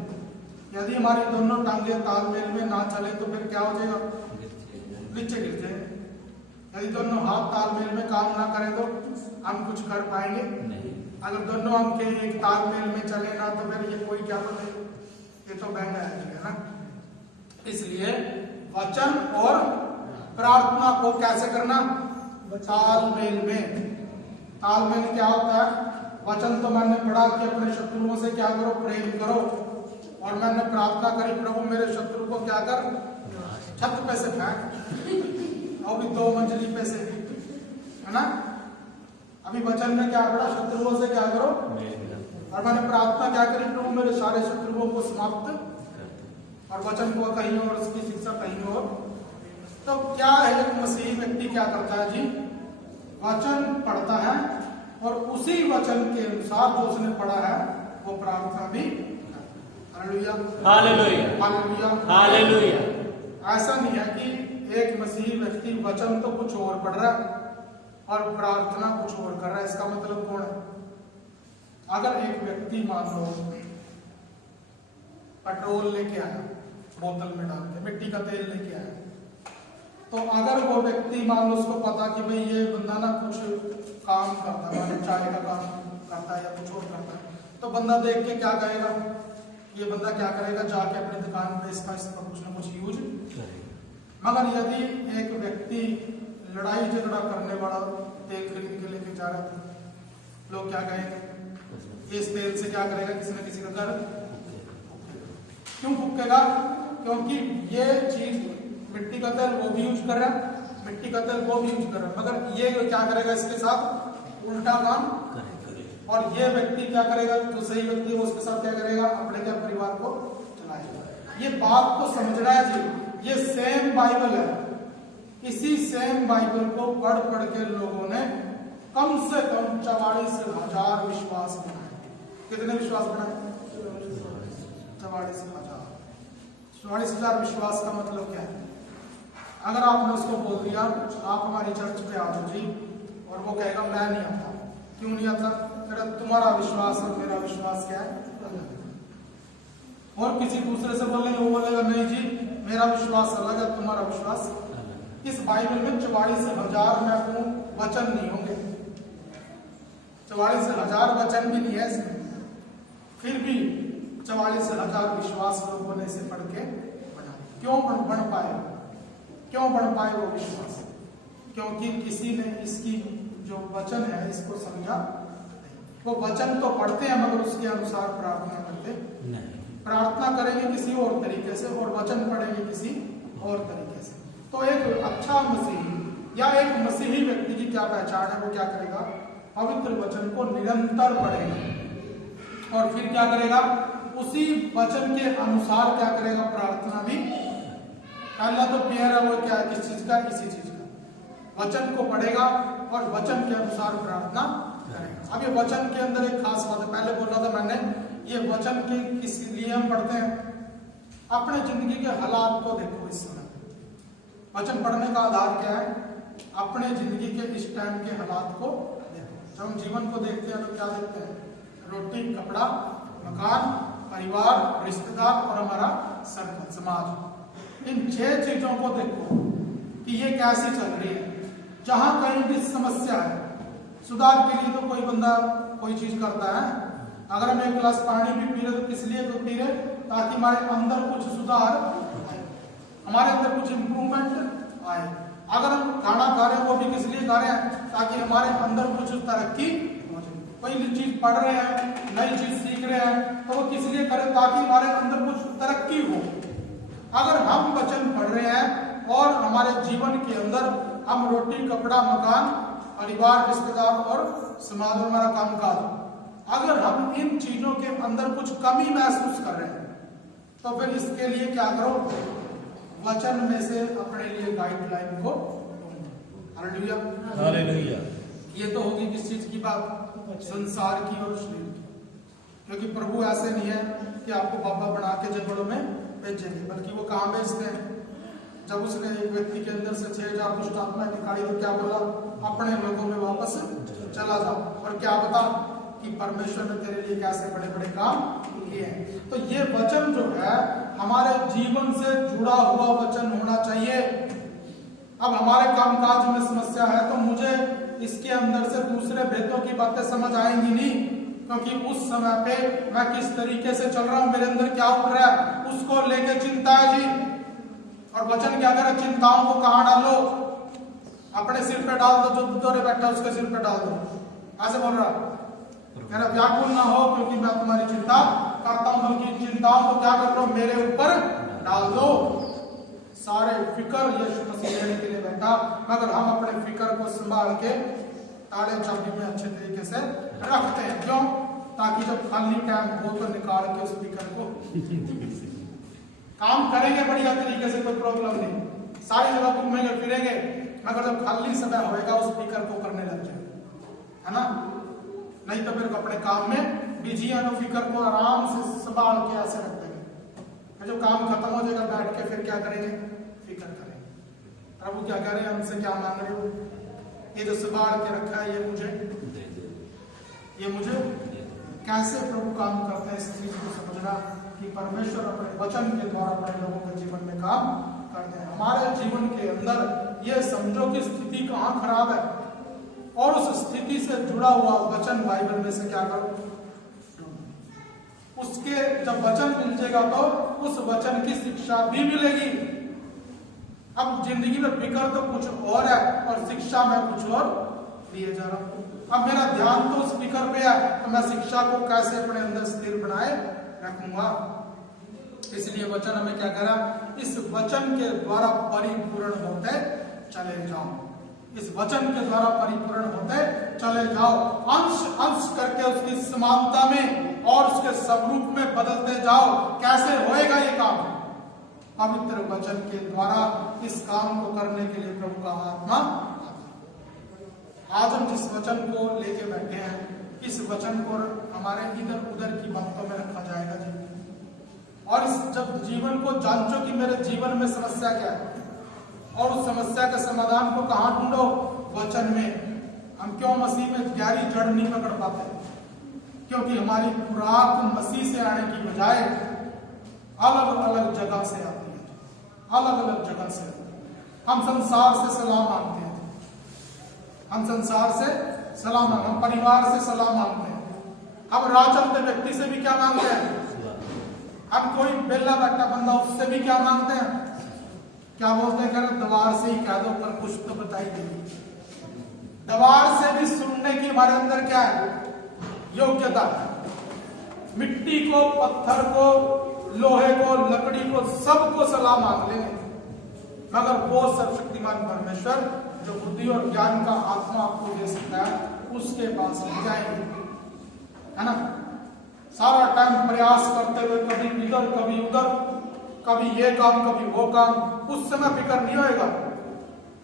यदि हमारी दोनों टांगे तालमेल में ना चले तो फिर क्या हो जाएगा? नीचे गिर जाए। यदि दोनों हाथ तालमेल में काम ना करें तो हम कुछ कर पाएंगे नहीं। अगर दोनों हम के एक तालमेल में चले ना तो फिर ये कोई क्या बोले, ये तो महंगा है ना। इसलिए वचन और प्रार्थना को कैसे करना? तालमेल में। तालमेल क्या होता है? वचन तो मैंने पढ़ा कि अपने शत्रुओं से क्या करो? प्रेम करो। और मैंने प्रार्थना करी, प्रभु मेरे शत्रु को क्या कर? छत पे से फेंक, और भी 2 मंजिली पे से, है ना। अभी वचन में क्या पढ़ा? शत्रुओं से क्या करो? और मैंने प्रार्थना क्या करी? प्रभु मेरे सारे शत्रुओं को समाप्त, और वचन को कहीं और, उसकी शिक्षा कहीं और। तो क्या है, एक मसीही व्यक्ति क्या करता है जी? वचन पढ़ता है और उसी वचन के अनुसार जो उसने पढ़ा है वो प्रार्थना भी। Hallelujah, hallelujah, hallelujah, hallelujah. ऐसा नहीं है कि एक मसीही व्यक्ति वचन तो कुछ और पढ़ रहा है और प्रार्थना कुछ और कर रहा है। इसका मतलब कौन है? अगर एक व्यक्ति मान लो पेट्रोल लेके आया, बोतल में डाल के मिट्टी का तेल लेके आया, तो अगर वो व्यक्ति मान लो उसको पता कि भाई ये बंदा ना कुछ काम करता है, मान चाय का काम करता है या कुछ और करता है, तो बंदा देख के क्या करेगा? ये बंदा क्या करेगा? जाके अपनी दुकान पे इसका कुछ ना कुछ यूज करेगा। मगर यदि एक व्यक्ति लड़ाई झगड़ा करने वाला तेल खरीद के लेके जा रहा था, लोग क्या कहेंगे? इस तेल से क्या करेगा? किसी न किसी का घर क्यों फूकेगा? क्योंकि ये चीज मिट्टी का तेल वो भी यूज कर रहा है, मिट्टी का तेल वो भी यूज कर रहा है, मगर ये क्या करेगा? इसके साथ उल्टा काम करेगा। और ये व्यक्ति क्या करेगा? जो सही व्यक्ति है उसके साथ क्या करेगा? अपने क्या परिवार को चलाएगा। ये बात को समझना है जी। ये सेम बाइबल है, इसी सेम बाइबल को पढ़ पढ़ के लोगों ने कम से कम 44,000 विश्वास बनाए। कितने विश्वास बनाए? 44,000। 44,000 विश्वास का मतलब क्या है? अगर आपने उसको बोल दिया आप हमारी चर्च पे आ जाओ जी, और वो कहेगा मैं नहीं आता। क्यों नहीं आता? तुम्हारा विश्वास और मेरा विश्वास क्या है? और किसी दूसरे से बोलेंगे, वो बोलेगा नहीं जी मेरा विश्वास अलग है, तुम्हारा विश्वास। इस बाइबल में 44,000 मैं कहूं वचन नहीं होंगे, 44,000 वचन भी नहीं है इसमें, फिर भी 44,000 विश्वास लोगों ने इसे पढ़ के बना। क्यों बन पाए? क्यों बढ़ पाए वो विश्वास? क्योंकि किसी ने इसकी जो वचन है इसको समझा नहीं। वो वचन तो पढ़ते हैं मगर उसके अनुसार प्रार्थना करते नहीं। प्रार्थना करेंगे किसी और तरीके से और वचन पढ़ेंगे किसी और तरीके से। तो एक अच्छा मसीही या एक मसीही व्यक्ति की क्या पहचान है? वो क्या करेगा? पवित्र वचन को निरंतर पढ़ेगा और फिर क्या करेगा? उसी वचन के अनुसार क्या करेगा? प्रार्थना भी। पहला तो प्रेयर है वो क्या है? किस चीज का? इसी चीज का। वचन को पढ़ेगा और वचन के अनुसार प्रार्थना करेगा। अब ये वचन के अंदर एक खास बात है, पहले बोला था मैंने, ये वचन के किस लिए हम पढ़ते हैं? अपने जिंदगी के हालात को देखो इस समय। वचन पढ़ने का आधार क्या है? अपने जिंदगी के इस टाइम के हालात को देखो। जब हम जीवन को देखते हैं तो क्या देखते हैं? रोटी, कपड़ा, मकान, परिवार, रिश्तेदार और हमारा सर्कल, समाज। इन 6 चीजों को देखो कि ये कैसे चल रही है। जहां कहीं भी समस्या है, सुधार के लिए तो कोई बंदा कोई चीज करता है। अगर हम एक गिलास पानी भी पी रहे तो किस लिए पी रहे? ताकि हमारे अंदर कुछ सुधार आए, हमारे अंदर कुछ इंप्रूवमेंट आए। अगर हम खाना खा रहे हैं वो भी किस लिए खा रहे हैं? ताकि हमारे अंदर कुछ तरक्की हो जाए। कोई चीज पढ़ रहे हैं, नई चीज सीख रहे हैं तो वो किस लिए करें? ताकि हमारे अंदर कुछ तरक्की हो। अगर हम वचन पढ़ रहे हैं और हमारे जीवन के अंदर हम रोटी, कपड़ा, मकान परिवार, रिश्तेदार और समाज में हमारा कामकाज। अगर हम इन चीजों के अंदर कुछ कमी महसूस कर रहे हैं तो फिर इसके लिए क्या करो, वचन में से अपने लिए गाइडलाइन को। Hallelujah, hallelujah. ये तो होगी किस चीज की बात, संसार की और शरीर की। क्योंकि प्रभु ऐसे नहीं है कि आपको बाबा बना के जंगलों में भेजेंगे, बल्कि वो कहाँ भेजते हैं। जब उसने एक व्यक्ति के अंदर से 6000 दुष्ट आत्माएं निकाली तो क्या बोला, अपने लोगों में वापस चला जाओ। और क्या बता कि परमेश्वर ने तेरे लिए कैसे बड़े बड़े काम किए हैं। तो ये वचन जो है हमारे जीवन से जुड़ा हुआ वचन होना चाहिए। अब हमारे कामकाज में समस्या है तो मुझे इसके अंदर से दूसरे भेदों की बातें समझ आएंगी नहीं, क्योंकि उस समय पे मैं किस तरीके से चल रहा हूं, मेरे अंदर क्या उठ रहा है, उसको लेके चिंता है जी। और वचन क्या करे, चिंताओं को कहां डालो, अपने सिर पे डाल दो, जो दूर बैठा उसके सिर पे डाल दो। ऐसे बोल रहा कह रहा व्याकुल ना हो क्योंकि मैं तुम्हारी चिंता करता हूं, बल्कि चिंताओं को क्या कर लो, मेरे ऊपर डाल दो। सारे फिक्र यीशु मसीह लेने के लिए बैठा, मगर हम अपने फिक्र को संभाल के ताले चाबी में अच्छे तरीके से रखते हैं। क्यों? ताकि जब खाली टाइम हो तो निकाल के उस फिक्र को काम करेंगे बढ़िया तरीके से, कोई प्रॉब्लम नहीं, सारी जगह घूमेंगे फिरेंगे, मगर जब खाली समय होएगा उस फिक्र को करने लग जाए, है ना। नहीं तो फिर अपने काम में बिजी है, फिक्र को आराम से संभाल के ऐसे रख देंगे। जब काम खत्म हो जाएगा बैठ के फिर क्या करेंगे, फिक्र करेंगे। प्रभु क्या कह रहे हैं, हमसे क्या मांग रहे हो, ये जो संभाल के रखा है ये मुझे कैसे प्रभु काम करते हैं, इस चीज को समझना कि परमेश्वर अपने वचन के द्वारा अपने लोगों के जीवन में काम करते हैं। हमारे जीवन के अंदर ये समझो कि स्थिति कहाँ खराब है और उस स्थिति से जुड़ा हुआ वचन बाइबल में से क्या करो, उसके जब वचन मिल जाएगा तो उस वचन की शिक्षा भी मिलेगी। अब जिंदगी में फिक्र तो कुछ और है और शिक्षा में कुछ और लिए जा रहा हूं। अब मेरा ध्यान तो उस फिक्र पे है तो मैं शिक्षा को कैसे अपने अंदर स्थिर बनाए रखूंगा। इसलिए वचन हमें क्या करा, इस वचन के द्वारा परिपूर्ण होते चले जाओ, इस वचन के द्वारा परिपूर्ण होते चले जाओ, अंश अंश करके उसकी समानता में और उसके स्वरूप में बदलते जाओ। कैसे होएगा ये काम? पवित्र वचन के द्वारा इस काम को करने के लिए प्रभु का आत्मा। आज हम जिस वचन को लेके बैठे हैं, इस वचन को हमारे इधर उधर की बातों में रखा जाएगा जी। और इस जब जीवन को जांचो कि मेरे जीवन में समस्या क्या है और उस समस्या के समाधान को कहां ढूंढो, वचन में। हम क्यों मसीह में गहरी जड़ नहीं पकड़ पाते? क्योंकि हमारी खुराक मसीह से आने की बजाय अलग अलग जगह से आती है, अलग अलग जगह से। हम संसार से सलाह मांगते हैं, हम संसार से सलाह मांगते हैं, हम परिवार से सलाह मांगते हैं, हम राह चलते व्यक्ति से भी क्या मांगते हैं, हम कोई बेला बैठा बंदा उससे भी क्या मांगते हैं, क्या बोलते हैं, अगर दवार से ही कह दो पर कुछ तो बताई देगी। दवार से भी सुनने की हमारे अंदर क्या है, योग्यता। मिट्टी को, पत्थर को, लोहे को, लकड़ी को, सबको सलाह मांग लेंगे, मगर वो सर्वशक्तिमान परमेश्वर जो बुद्धि और ज्ञान का आत्मा आपको दे सकता है, उसके पास हम जाएंगे, है ना। सारा टाइम प्रयास करते हुए कभी इधर कभी उधर, कभी ये काम कभी वो काम, उस समय फिक्र नहीं होएगा।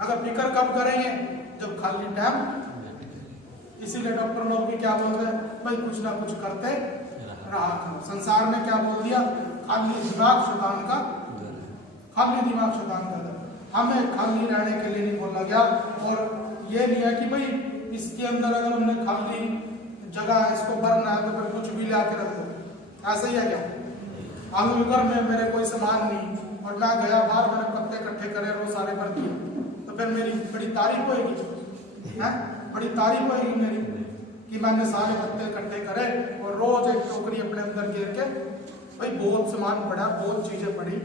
अगर फिक्र कब करेंगे, जब खाली टाइम। इसीलिए डॉक्टर लोग भी क्या बोल रहे हैं, भाई कुछ ना कुछ करते रहा करो। संसार में क्या बोल दिया, खाली दिमाग शैतान का, खाली दिमाग शैतान का। हमें खाली रहने के लिए नहीं बोला गया। और ये नहीं है कि भाई इसके अंदर अगर हमने खाली जगह है, इसको भरना है तो फिर कुछ भी ला के रख दो। ऐसा ही है क्या? आलू घर में मेरे कोई सामान नहीं और मैं गया बाहर, मैंने पत्ते इकट्ठे करे और वो सारे भर दिए, तो फिर मेरी बड़ी तारीफ होगी, है बड़ी तारीफ होगी मेरी कि मैंने सारे पत्ते इकट्ठे करे और रोज एक टोकरी अपने अंदर गिर के, भाई बहुत सामान पड़ा, बहुत चीजें पड़ी,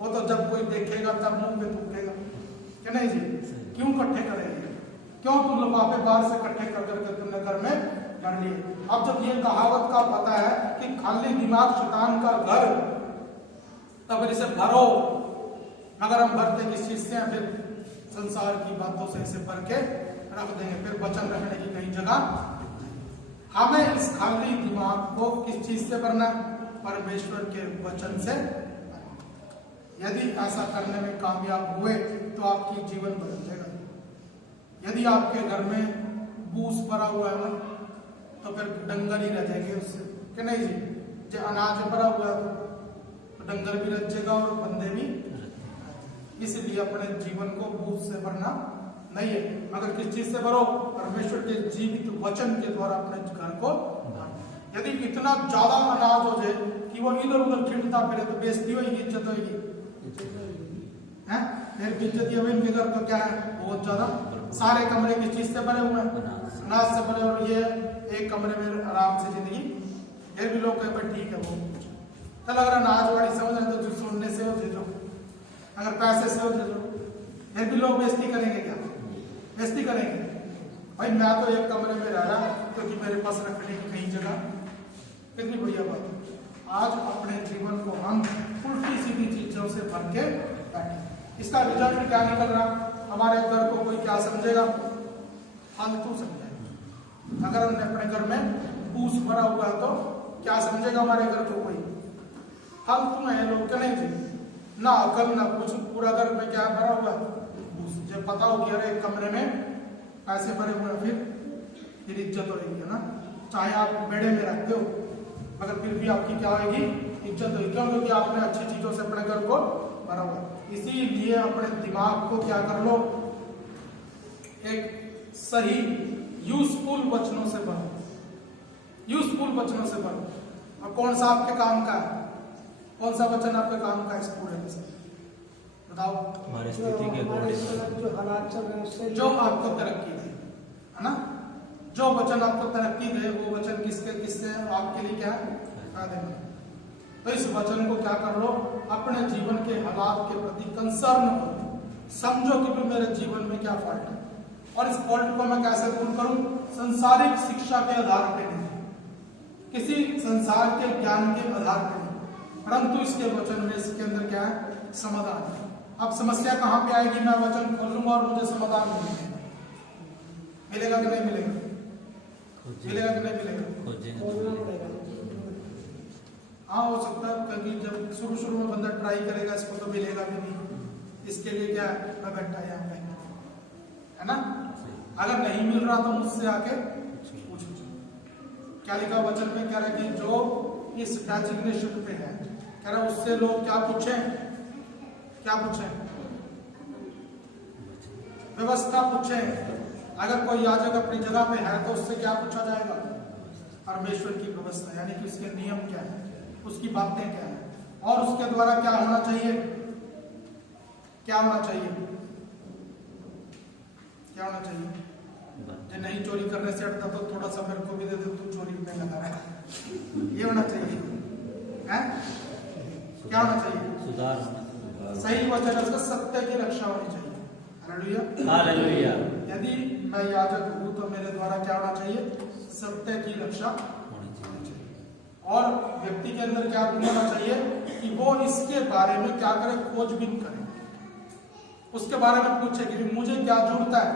वो तो जब कोई देखेगा तब मुंह में थूकेगा कि नहीं जी, क्यों इकट्ठे करेंगे, क्यों तुम लिफाफे बाहर से इकट्ठे कर करके तुमने घर में कर लिए। अब जब ये कहावत का पता है कि खाली दिमाग शैतान का घर, तब इसे भरो। मगर हम भरते किस चीज से हैं? फिर संसार की बातों से इसे भर के रख देंगे, फिर वचन रखने की कहीं जगह। हमें इस खाली दिमाग को किस चीज से भरना? परमेश्वर के वचन से। यदि ऐसा करने में कामयाब हुए तो आपकी जीवन बदल जाएगा। यदि आपके घर में बूस भरा हुआ है ना, तो फिर डंगर ही रह जाएंगे उससे, कि नहीं जी? जो अनाज भरा हुआ है तो डंगर भी रह जाएगा और बंदे भी। इसलिए अपने जीवन को बूस से भरना नहीं है, मगर किस चीज से भरो? परमेश्वर के जीवित वचन के द्वारा अपने घर को। यदि इतना ज्यादा अनाज हो जाए कि वो इधर उधर खिलता फिरे तो बेइज्जती होगी, इज्जत होगी, हैं? फिर बेइज्जती होगी। इनके घर तो क्या है, बहुत ज्यादा सारे कमरे किस चीज से भरे हुए हैं? अनाज से भरे। और ये एक कमरे में आराम से जिंदगी, फिर भी लोग कहते ठीक है वो चल, अगर अनाज वाली समझ रहे तो जो सुनने से हो दे दो, अगर पैसे से हो दे दो, फिर भी लोग बेइज्जती करेंगे। क्या बेइज्जती करेंगे? भाई मैं तो एक कमरे में रह रहा क्योंकि मेरे पास रखने की कहीं जगह। कितनी बढ़िया बात है। आज अपने जीवन को हम उल्टी सीधी चीजों से भर के बैठे। इसका रिजल्ट क्या निकल रहा? हमारे घर को कोई क्या समझेगा? फालतू समझेगा। अगर हमने अपने घर में पूस भरा हुआ है तो क्या समझेगा हमारे घर को? कोई फालतू है लोग, क्या नहीं जी? ना अकल ना कुछ, पूरा घर में क्या भरा हुआ है? जब पता हो कि अरे एक कमरे में पैसे भरे हुए हैं, फिर इज्जत होगी, है ना? चाहे आप बेड़े में रखते हो मगर फिर भी आपकी क्या होगी? इज्जत होगी। क्यों? क्योंकि आपने अच्छी चीजों से अपने घर को भरा हुआ। इसीलिए अपने दिमाग को क्या कर लो? एक सही यूजफुल वचनों से भरो, यूजफुल वचनों से भरो। और कौन सा आपके काम का है? कौन सा वचन आपके काम का है? इस पूरे में से बताओ। हमारी स्थिति के अकॉर्डिंग जो हालात चल रहे हैं उससे जो आपको तरक्की दे, है ना? जो वचन आपको तरक्की दे वो वचन किससे आपके लिए क्या फायदेमंद। तो इस वचन को क्या कर लो? अपने जीवन के हालात के प्रति कंसर्न हो, समझो कि मेरे जीवन में क्या फॉल्ट है और इस फॉल्ट को मैं कैसे दूर करूं। संसारिक शिक्षा के आधार पर नहीं, किसी संसार के ज्ञान के आधार पर नहीं, परंतु इसके वचन में इसके अंदर क्या है? समाधान है। अब समस्या कहां पे आएगी? मैं वचन खोलूंगा और मुझे समाधान नहीं मिलेगा। मिलेगा कि नहीं मिलेगा? मिलेगा कि नहीं मिलेगा? हाँ, हो सकता है क्योंकि जब शुरू में बंदा ट्राई करेगा इसको तो मिलेगा भी नहीं। इसके लिए क्या मैं बैठा यहाँ पे, है ना? अगर नहीं मिल रहा तो मुझसे आके पूछो। क्या लिखा वचन में? कह रहा है कि जो इस डेजिग्नेशन पे है, कह रहा उससे लोग क्या पूछे? क्या पूछे? व्यवस्था पूछे। अगर कोई याजक अपनी जगह पे है तो उससे क्या पूछा जाएगा? परमेश्वर की व्यवस्था, यानी कि उसके नियम क्या है, उसकी बातें क्या है, और उसके द्वारा क्या होना चाहिए? क्या होना चाहिए? क्या होना चाहिए? जो नहीं चोरी करने से हटता तो थोड़ा सा मेरे को भी दे दे, तू चोरी में लगा रहा है, ये होना चाहिए, है? क्या होना चाहिए? सुधार, सही वचन, उसका सत्य की रक्षा होनी चाहिए। Hallelujah, hallelujah. यदि मैं याजक हूं तो मेरे द्वारा क्या होना चाहिए? सत्य की रक्षा होनी चाहिए। और व्यक्ति के अंदर क्या होना चाहिए कि वो इसके बारे में क्या करे? खोजबीन करे, उसके बारे में पूछे कि मुझे क्या जरूरत है?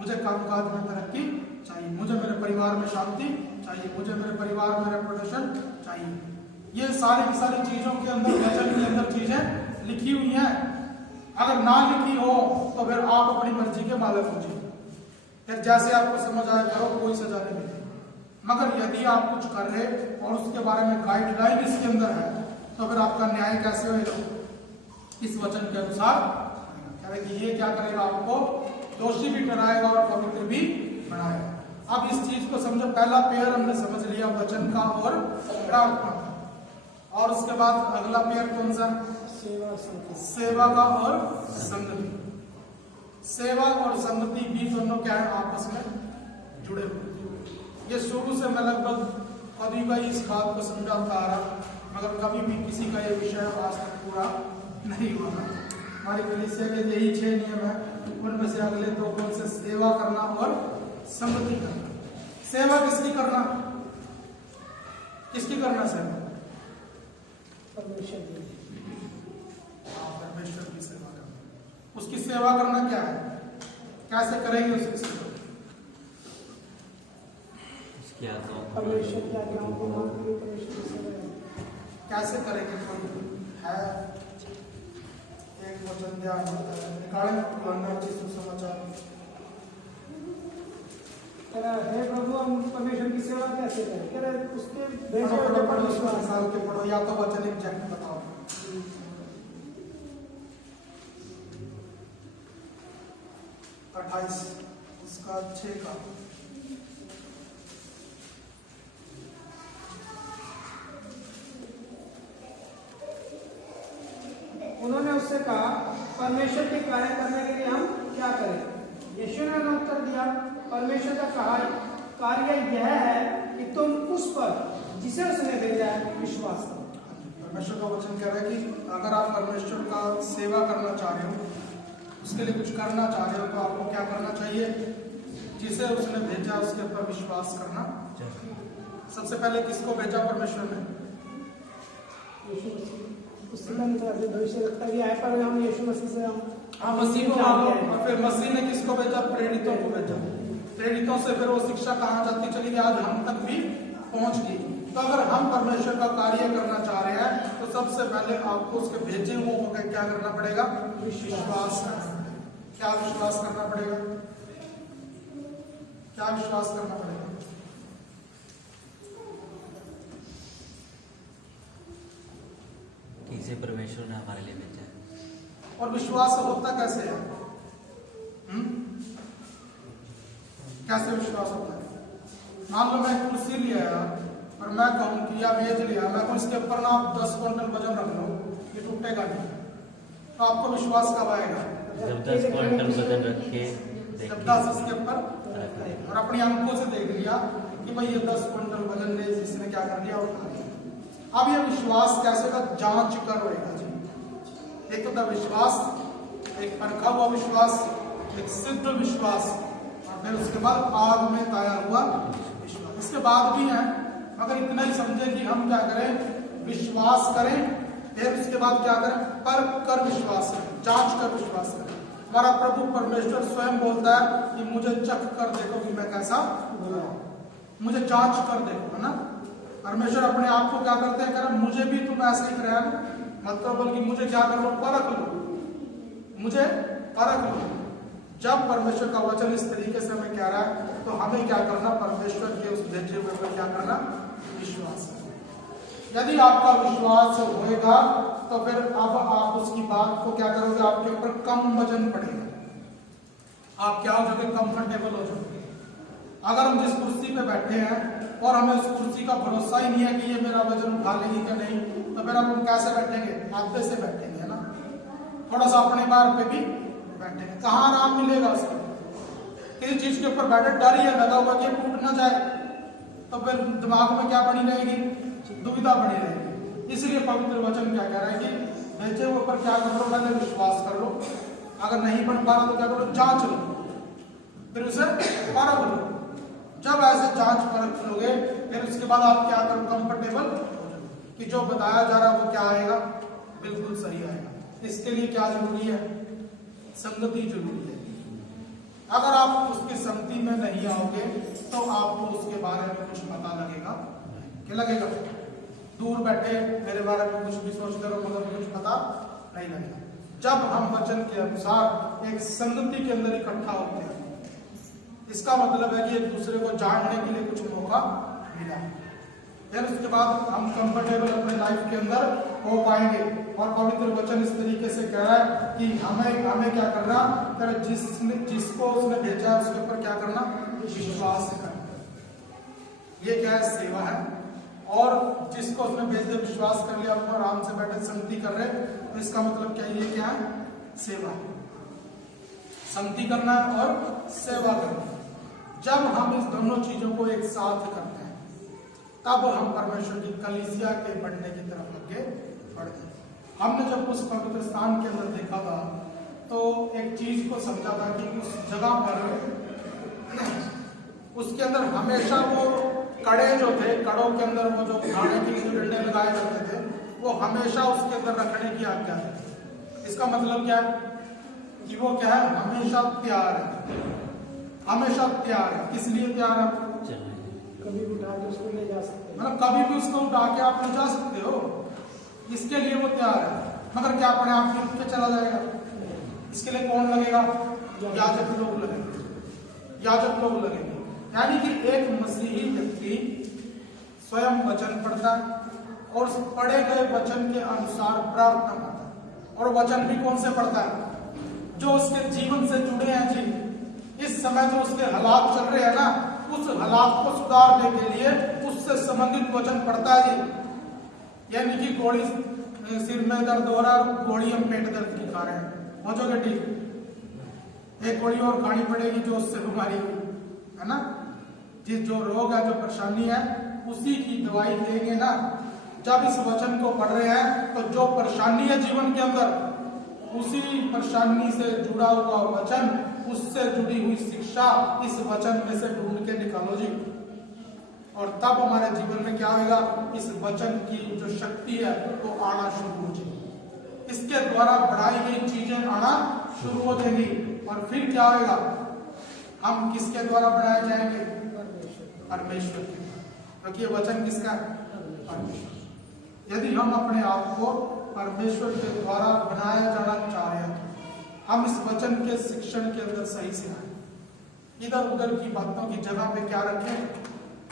मुझे कामकाज में तरक्की चाहिए, मुझे मेरे परिवार में शांति चाहिए, मुझे मेरे परिवार में रेपुटेशन चाहिए। ये सारी की सारी चीजों के अंदर, वचन के अंदर चीजें लिखी हुई हैं। अगर ना लिखी हो तो फिर आप अपनी मर्जी के मालिक हो जाइए, फिर जैसे आपको समझ आया करो, कोई सजा नहीं मिलेगी। मगर यदि आप कुछ कर रहे और उसके बारे में गाइडलाइन इसके अंदर है तो फिर आपका न्याय कैसे होगा? इस वचन के अनुसार कह रहे कि ये क्या करेगा? आपको दोषी भी ठहराएगा और पवित्र भी बनाएगा। अब इस चीज को समझो। पहला पेयर हमने समझ लिया वचन का और प्रार्थना का, और उसके बाद अगला पेयर कौन सा? सेवा का और संगति। सेवा और संगति भी दोनों क्या है? आपस में जुड़े हुए। ये शुरू से मैं लगभग कभी इस बात को समझाता आ रहा, मगर कभी भी किसी का ये विषय आज तक पूरा नहीं हुआ। हमारी कलीसिया के यही 6 नियम है, उनमें से अगले 2 कौन से? सेवा करना और संगति करना। सेवा किसकी करना? किसकी करना सेवा? परमेश्वर की सेवा करना। उसकी सेवा करना क्या है? कैसे करेंगे उसकी सेवा? क्या तो परमेश्वर की आज्ञाओं को मानते हुए परमेश्वर की सेवा करें। कैसे करेंगे? कोई है एक वचन ध्यान निकालें यूहन्ना की सुसमाचार। कह रहा है, हे प्रभु हम परमेश्वर की सेवा कैसे करें? कह रहा है, उसके भेजे हुए पर पढ़ो विश्वास। साल के पढ़ो, या तो वचन एग्जैक्ट बताओ। 28 उसका 6 का। उन्होंने उससे कहा, परमेश्वर के कार्य करने के लिए हम क्या करें? यीशु ने उन्हें उत्तर दिया, परमेश्वर का कहा कार्य यह है कि तुम उस पर जिसे उसने भेजा है विश्वास करो। परमेश्वर का वचन कह रहा है कि अगर आप परमेश्वर का सेवा करना चाह रहे हो, उसके लिए कुछ करना चाह रहे हो, तो आपको क्या करना चाहिए? जिसे उसने भेजा उसके ऊपर विश्वास करना। सबसे पहले किसको भेजा परमेश्वर ने? यीशु मसीह। उससे मैंने तो ऐसे भविष्य रखता भी है, पर हम यीशु मसीह से हम मसीह को और फिर मसीह ने किसको भेजा? प्रेरितों को भेजा। प्रेरितों से फिर वो शिक्षा कहाँ जाती चली गई? आज हम तक भी पहुंच गई। तो अगर हम परमेश्वर का कार्य करना चाह रहे हैं तो सबसे पहले आपको उसके भेजे हुए को क्या करना पड़ेगा? विश्वास करना पड़ेगा। क्या विश्वास करना पड़ेगा? क्या विश्वास करना पड़ेगा? किसे परमेश्वर ने हमारे लिए भेजा है। और विश्वास होता कैसे है? कैसे विश्वास होता है? मान लो मैं कुर्सी लिया और मैं कहूं कि या मेज लिया, मैं कहूं इसके ऊपर ना आप 10 क्विंटल वजन रख लो, ये टूटेगा नहीं, तो आपको विश्वास कब आएगा? जब 10 क्विंटल वजन रख के जब 10 इसके ऊपर और अपनी आंखों से देख लिया कि भाई ये 10 क्विंटल वजन ले, इसने क्या कर लिया? उठा लिया। अब ये विश्वास कैसे होगा? जांच कर होगा जी। एक तो विश्वास, एक परखा हुआ विश्वास, एक सिद्ध विश्वास, और फिर उसके बाद आग में ताया हुआ विश्वास। इसके बाद भी है, मगर इतना ही समझे कि हम क्या करें? विश्वास करें, फिर उसके बाद क्या करें? परख कर विश्वास करें, जांच कर विश्वास करें। हमारा प्रभु परमेश्वर स्वयं बोलता है कि मुझे चख कर देखो कि मैं कैसा हूं, मुझे जांच कर देखो, है ना। परमेश्वर अपने आप को क्या करते हैं? कह मुझे भी तुम ऐसे ही कराया, मतलब बल्कि मुझे क्या कर लो? परख लो, मुझे परख लो। जब परमेश्वर का वचन इस तरीके से हमें कह रहा है तो हमें क्या करना? परमेश्वर के उस भेजे हुए पर क्या करना? विश्वास। यदि आपका विश्वास होएगा तो फिर अब आप उसकी बात को क्या करोगे? आपके ऊपर कम वजन पड़ेगा, आप क्या हो जाओगे? कंफर्टेबल हो जाओगे। अगर हम जिस कुर्सी पे बैठे हैं और हमें उस कुर्सी का भरोसा ही नहीं है कि ये मेरा वजन उठा लेगी कि नहीं, तो फिर हम कैसे बैठेंगे? आधे से बैठेंगे, है ना। थोड़ा सा अपने बार पे भी बैठेंगे, कहाँ आराम मिलेगा उसको? किसी चीज के ऊपर बैठे डर ही लगा हुआ कि टूट ना जाए, तो फिर दिमाग में क्या बनी रहेगी? दुविधा बनी रहेगी। इसलिए पवित्र वचन क्या कह रहा है कि भेजे हुए पर क्या कर लो? पहले विश्वास कर लो, अगर नहीं बन पा रहा तो क्या करो? जांच लो, फिर उसे परख लो। जब ऐसे जांच परख लोगे फिर उसके बाद आप क्या करो? कंफर्टेबल कि जो बताया जा रहा है वो क्या आएगा? बिल्कुल सही आएगा। इसके लिए क्या जरूरी है? संगति जरूरी है। अगर आप उसकी संगति में नहीं आओगे तो आपको उसके बारे में कुछ पता लगेगा? क्या लगेगा? दूर बैठे मेरे बारे में कुछ भी सोचते रहो मगर कुछ पता नहीं लगेगा। जब हम वचन के अनुसार एक संगति के अंदर इकट्ठा होते हैं, इसका मतलब है कि एक दूसरे को जानने के लिए कुछ मौका मिला, फिर उसके बाद हम कंफर्टेबल अपने लाइफ के अंदर हो पाएंगे। और पवित्र वचन इस तरीके से कह रहा है कि हमें क्या करना? जिसको उसने भेजा है उसके ऊपर क्या करना? विश्वास करना। ये क्या है? सेवा है। और जिसको उसने भेज दिया, विश्वास कर लिया, अपना आराम से बैठे संगति कर रहे, तो इसका मतलब क्या? ये क्या है? सेवा। संगति करना और सेवा करना। जब हम इस दोनों चीजों को एक साथ करते हैं तब हम परमेश्वर की कलीसिया के बढ़ने की तरफ आगे बढ़ते हैं। हमने जब उस पवित्र स्थान के अंदर देखा था तो एक चीज को समझा था कि उस जगह पर उसके अंदर हमेशा वो कड़े जो थे, कड़ों के अंदर वो जो खाने के लिए डंडे लगाए जाते थे, वो हमेशा उसके अंदर रखने की आज्ञा है। इसका मतलब क्या है? कि वो क्या है? हमेशा तैयार है, हमेशा तैयार है। किस लिए तैयार है? कभी भी उठा के उसको ले जा सकते हैं। मतलब कभी भी उसको उठा के आप ले जा सकते हो, इसके लिए वो तैयार है। मगर क्या अपने आप गिर के चला जाएगा? इसके लिए कौन लगेगा? याजक लोग लगेंगे, याजक लोग लगेंगे। यानी कि एक मसीही व्यक्ति स्वयं वचन पढ़ता है और उस पढ़े गए वचन के अनुसार प्रार्थना करता है। और वचन भी कौन से पढ़ता है? जो उसके जीवन से जुड़े हैं जी। इस समय जो उसके हालात चल रहे हैं ना, उस हालात को सुधारने के लिए उससे संबंधित वचन पढ़ता है जी। यानी कि गोली सिर में दर्द हो रहा है, गोली हम पेट दर्द की खा रहे हैं, पहुंचोगे ठीक, एक गोली और खानी पड़ेगी जो उससे बीमारी है ना, जिस जो रोग है, जो परेशानी है, उसी की दवाई लेंगे ना। जब इस वचन को पढ़ रहे हैं तो जो परेशानी है जीवन के अंदर, उसी परेशानी से जुड़ा हुआ वचन, उससे जुड़ी हुई शिक्षा इस वचन में से ढूंढ के निकालो जी। और तब हमारे जीवन में क्या होगा? इस वचन की जो शक्ति है वो आना शुरू हो जाएगी, इसके द्वारा बढ़ाई गई चीजें आना शुरू हो जाएंगी। और फिर क्या होगा? हम किसके द्वारा बढ़ाए जाएंगे? परमेश्वर के, क्योंकि ये वचन किसका है? परमेश्वर। यदि हम अपने आप को परमेश्वर के द्वारा बनाया जाना चाह रहे हैं, हम इस वचन के शिक्षण के अंदर सही से आए, इधर उधर की बातों की जगह पे क्या रखें?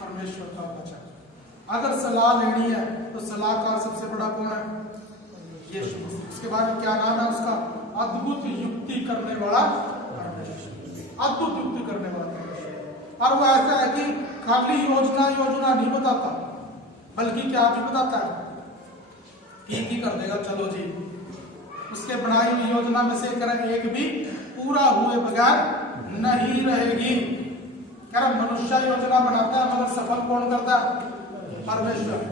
परमेश्वर का वचन। अगर सलाह लेनी है तो सलाहकार सबसे बड़ा कौन है? यीशु मसीह। उसके बाद क्या नाम है उसका? अद्भुत युक्ति करने वाला परमेश्वर, अद्भुत युक्ति करने वाला परमेश्वर। और वो ऐसा है कि खाली योजना नहीं बताता, बल्कि क्या भी बताता है? एक ही कर देगा, चलो जी। उसके बनाई हुई योजना में से एक भी पूरा हुए बगैर नहीं रहेगी। क्या मनुष्य योजना बनाता है मगर सफल कौन करता है? परमेश्वर।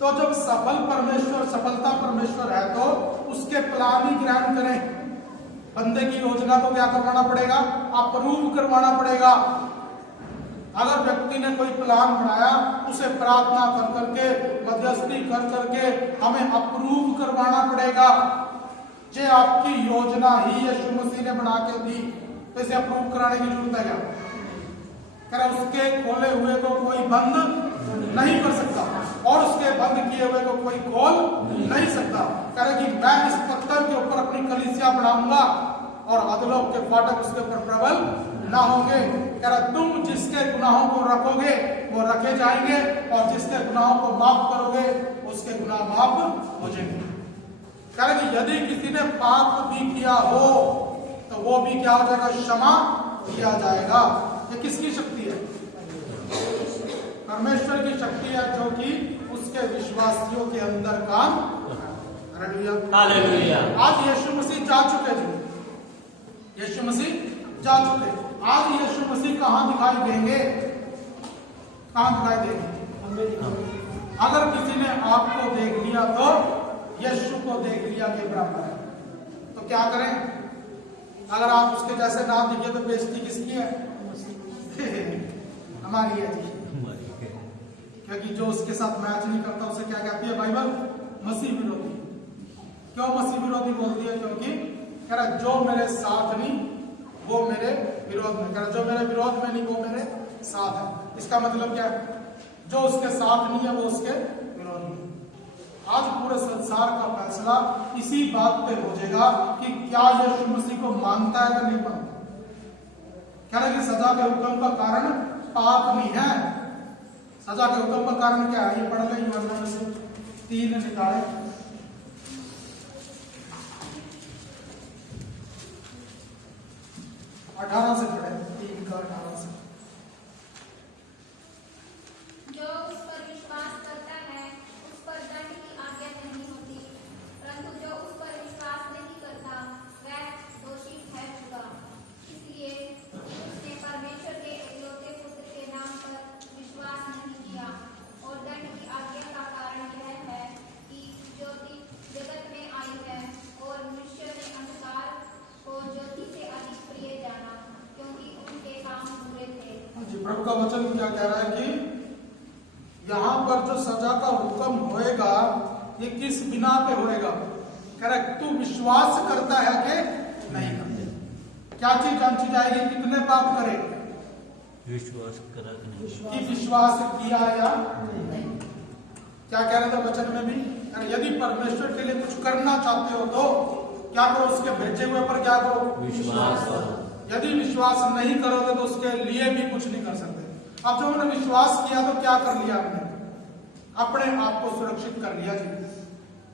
तो जब सफल परमेश्वर, सफलता परमेश्वर है तो उसके प्लान ही ग्रहण करें। बंदे की योजना को क्या करवाना पड़ेगा? अप्रूव करवाना पड़ेगा। अगर व्यक्ति ने कोई प्लान बनाया, उसे प्रार्थना कर करके, मध्यस्थी कर करके हमें अप्रूव करवाना पड़ेगा। जे आपकी योजना ही यीशु मसीह ने बना के दी, तो इसे अप्रूव कराने की जरूरत है क्या? उसके खोले हुए को कोई बंद नहीं कर सकता और उसके बंद किए हुए को कोई खोल नहीं सकता। कह कि मैं इस पत्थर के ऊपर अपनी कलीसिया बनाऊंगा और अधोलोक के फाटक उसके ऊपर प्रबल ना होंगे। कह रहा तुम जिसके गुनाहों को रखोगे वो रखे जाएंगे और जिसके गुनाहों को माफ करोगे उसके गुनाह माफ हो जाएंगे। कह रहा कि यदि किसी ने पाप भी किया हो तो वो भी क्या हो जाएगा? क्षमा किया जाएगा। ये किसकी शक्ति है? परमेश्वर की शक्ति है, जो कि उसके विश्वासियों के अंदर काम। हालेलुया। आज यीशु मसीह जा चुके जी, यीशु मसीह जा चुके। आज यीशु मसीह कहाँ दिखाई देंगे? कहाँ दिखाई देंगे? अगर किसी ने आपको देख लिया तो यीशु को देख लिया के बराबर है। तो क्या करें? अगर आप उसके जैसे ना दिखे तो बेइज्जती किसकी है? हमारी है जी। क्योंकि जो उसके साथ मैच नहीं करता उसे क्या कहती है बाइबल? मसीह विरोधी। क्यों मसीह विरोधी बोलती है? क्योंकि कह रहा जो मेरे साथ नहीं वो मेरे विरोध में, कह रहा जो मेरे विरोध में नहीं वो मेरे साथ है। इसका मतलब क्या है? जो उसके साथ नहीं है वो उसके विरोध में। आज पूरे संसार का फैसला इसी बात पे हो जाएगा कि क्या यीशु मसीह को मानता है या नहीं मानता। कह रहा कि सजा के हुक्म का कारण पाप नहीं है। सजा के हुक्म का कारण क्या है? ये पढ़ ले यूहन्ना में से 3 निकाले 18 से पढ़े, 3 का 18 से। जो उस पर विश्वास करता है उस पर दंड की आज्ञा नहीं होती, परंतु जो उस पर विश्वास नहीं करता वह दोषी ठहरेगा। इसलिए उसने परमेश्वर के एकलौते पुत्र के नाम पर विश्वास नहीं किया। और दंड की आज्ञा का कारण यह है कि ज्योति जगत में आई है और मनुष्य ने अंधकार को ज्योति से अधिक प्रिय जाना, क्योंकि उनके काम बुरे थे। प्रभु का वचन क्या कह रहा है कि यहाँ पर जो सजा का हुक्म होएगा ये किस बिना पे होएगा? कह रहा है तू विश्वास करता है कि नहीं करते। क्या चीज जांची जाएगी? कितने पाप करे? विश्वास करा कि नहीं? कि विश्वास किया या नहीं। क्या कह रहे थे वचन में भी? यदि परमेश्वर के लिए कुछ करना चाहते हो तो क्या करो? उसके भेजे हुए पर क्या करो? विश्वास करो। यदि विश्वास नहीं करोगे तो उसके लिए भी कुछ नहीं कर सकते। अब जब हमने विश्वास किया तो क्या कर लिया? हमने अपने आप को सुरक्षित कर लिया जी।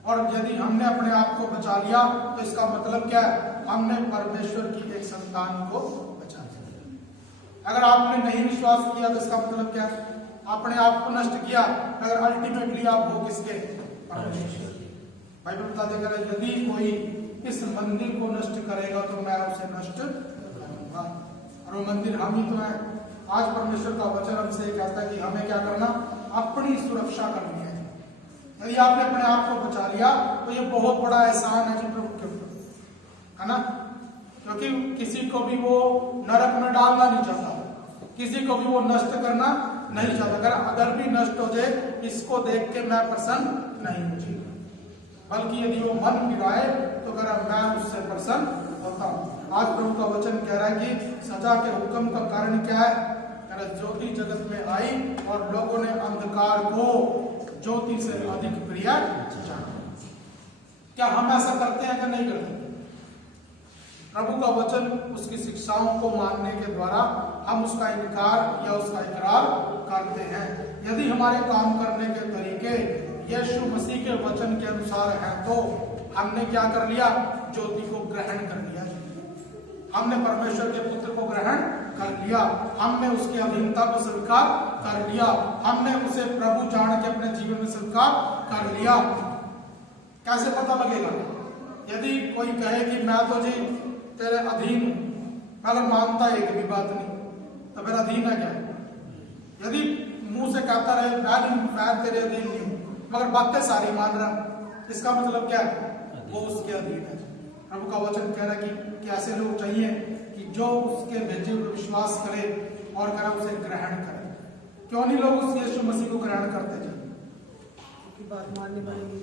और यदि हमने अपने आप को बचा लिया तो इसका मतलब क्या है? हमने परमेश्वर की एक संतान को बचा लिया। अगर आपने नहीं विश्वास किया तो इसका मतलब क्या है? अपने आप को नष्ट किया। अगर अल्टीमेटली आप हो किसके? परमेश्वर। बाइबल बता देगा यदि कोई इस मंदिर को नष्ट करेगा तो मैं उसे नष्ट करूंगा। और वो मंदिर हम ही तो है। आज परमेश्वर का वचन हमसे कहता है कि हमें क्या करना? अपनी सुरक्षा करनी है। यदि आपने अपने आप को बचा लिया तो ये बहुत बड़ा एहसान है जी प्रभु के ऊपर, है ना? क्योंकि किसी को भी वो नरक में डालना नहीं चाहता, किसी को भी वो नष्ट करना नहीं चाहता। अगर भी नष्ट हो जाए इसको देख के मैं प्रसन्न नहीं हूं जी, बल्कि यदि वो मन फिराए तो मैं उससे प्रसन्न होता हूं। आज प्रभु का वचन कह रहा है कि सजा के हुक्म का कारण क्या है? ज्योति जगत में आई और लोगों ने अंधकार को ज्योति से अधिक प्रिय जाना। क्या हम ऐसा करते हैं या नहीं करते? प्रभु का वचन, उसकी शिक्षाओं को मानने के द्वारा हम उसका इनकार या उसका इकरार करते हैं। यदि हमारे काम करने के तरीके यीशु मसीह के वचन के अनुसार हैं तो हमने क्या कर लिया? ज्योति को ग्रहण कर लिया। हमने परमेश्वर के पुत्र को ग्रहण कर लिया। हमने उसकी अधीनता को स्वीकार कर लिया। हमने उसे प्रभु जान के अपने जीवन में स्वीकार कर लिया। कैसे पता लगेगा? यदि कोई कहे कि मैं तो जी तेरे अधीन हूं, अगर मानता है कि भी बात नहीं तो फिर अधीन है क्या? यदि मुंह से कहता रहे मैं तेरे अधीन नहीं हूं मगर बातें सारी मान रहा, इसका मतलब क्या है? वो उसके अधीन है। प्रभु का वचन कह रहा है कि ऐसे लोग चाहिए कि जो उसके भेजे हुए विश्वास करे और उसे ग्रहण करे। क्यों नहीं लोग उस यीशु मसीह को ग्रहण करते थे? की बात माननी पड़ेगी।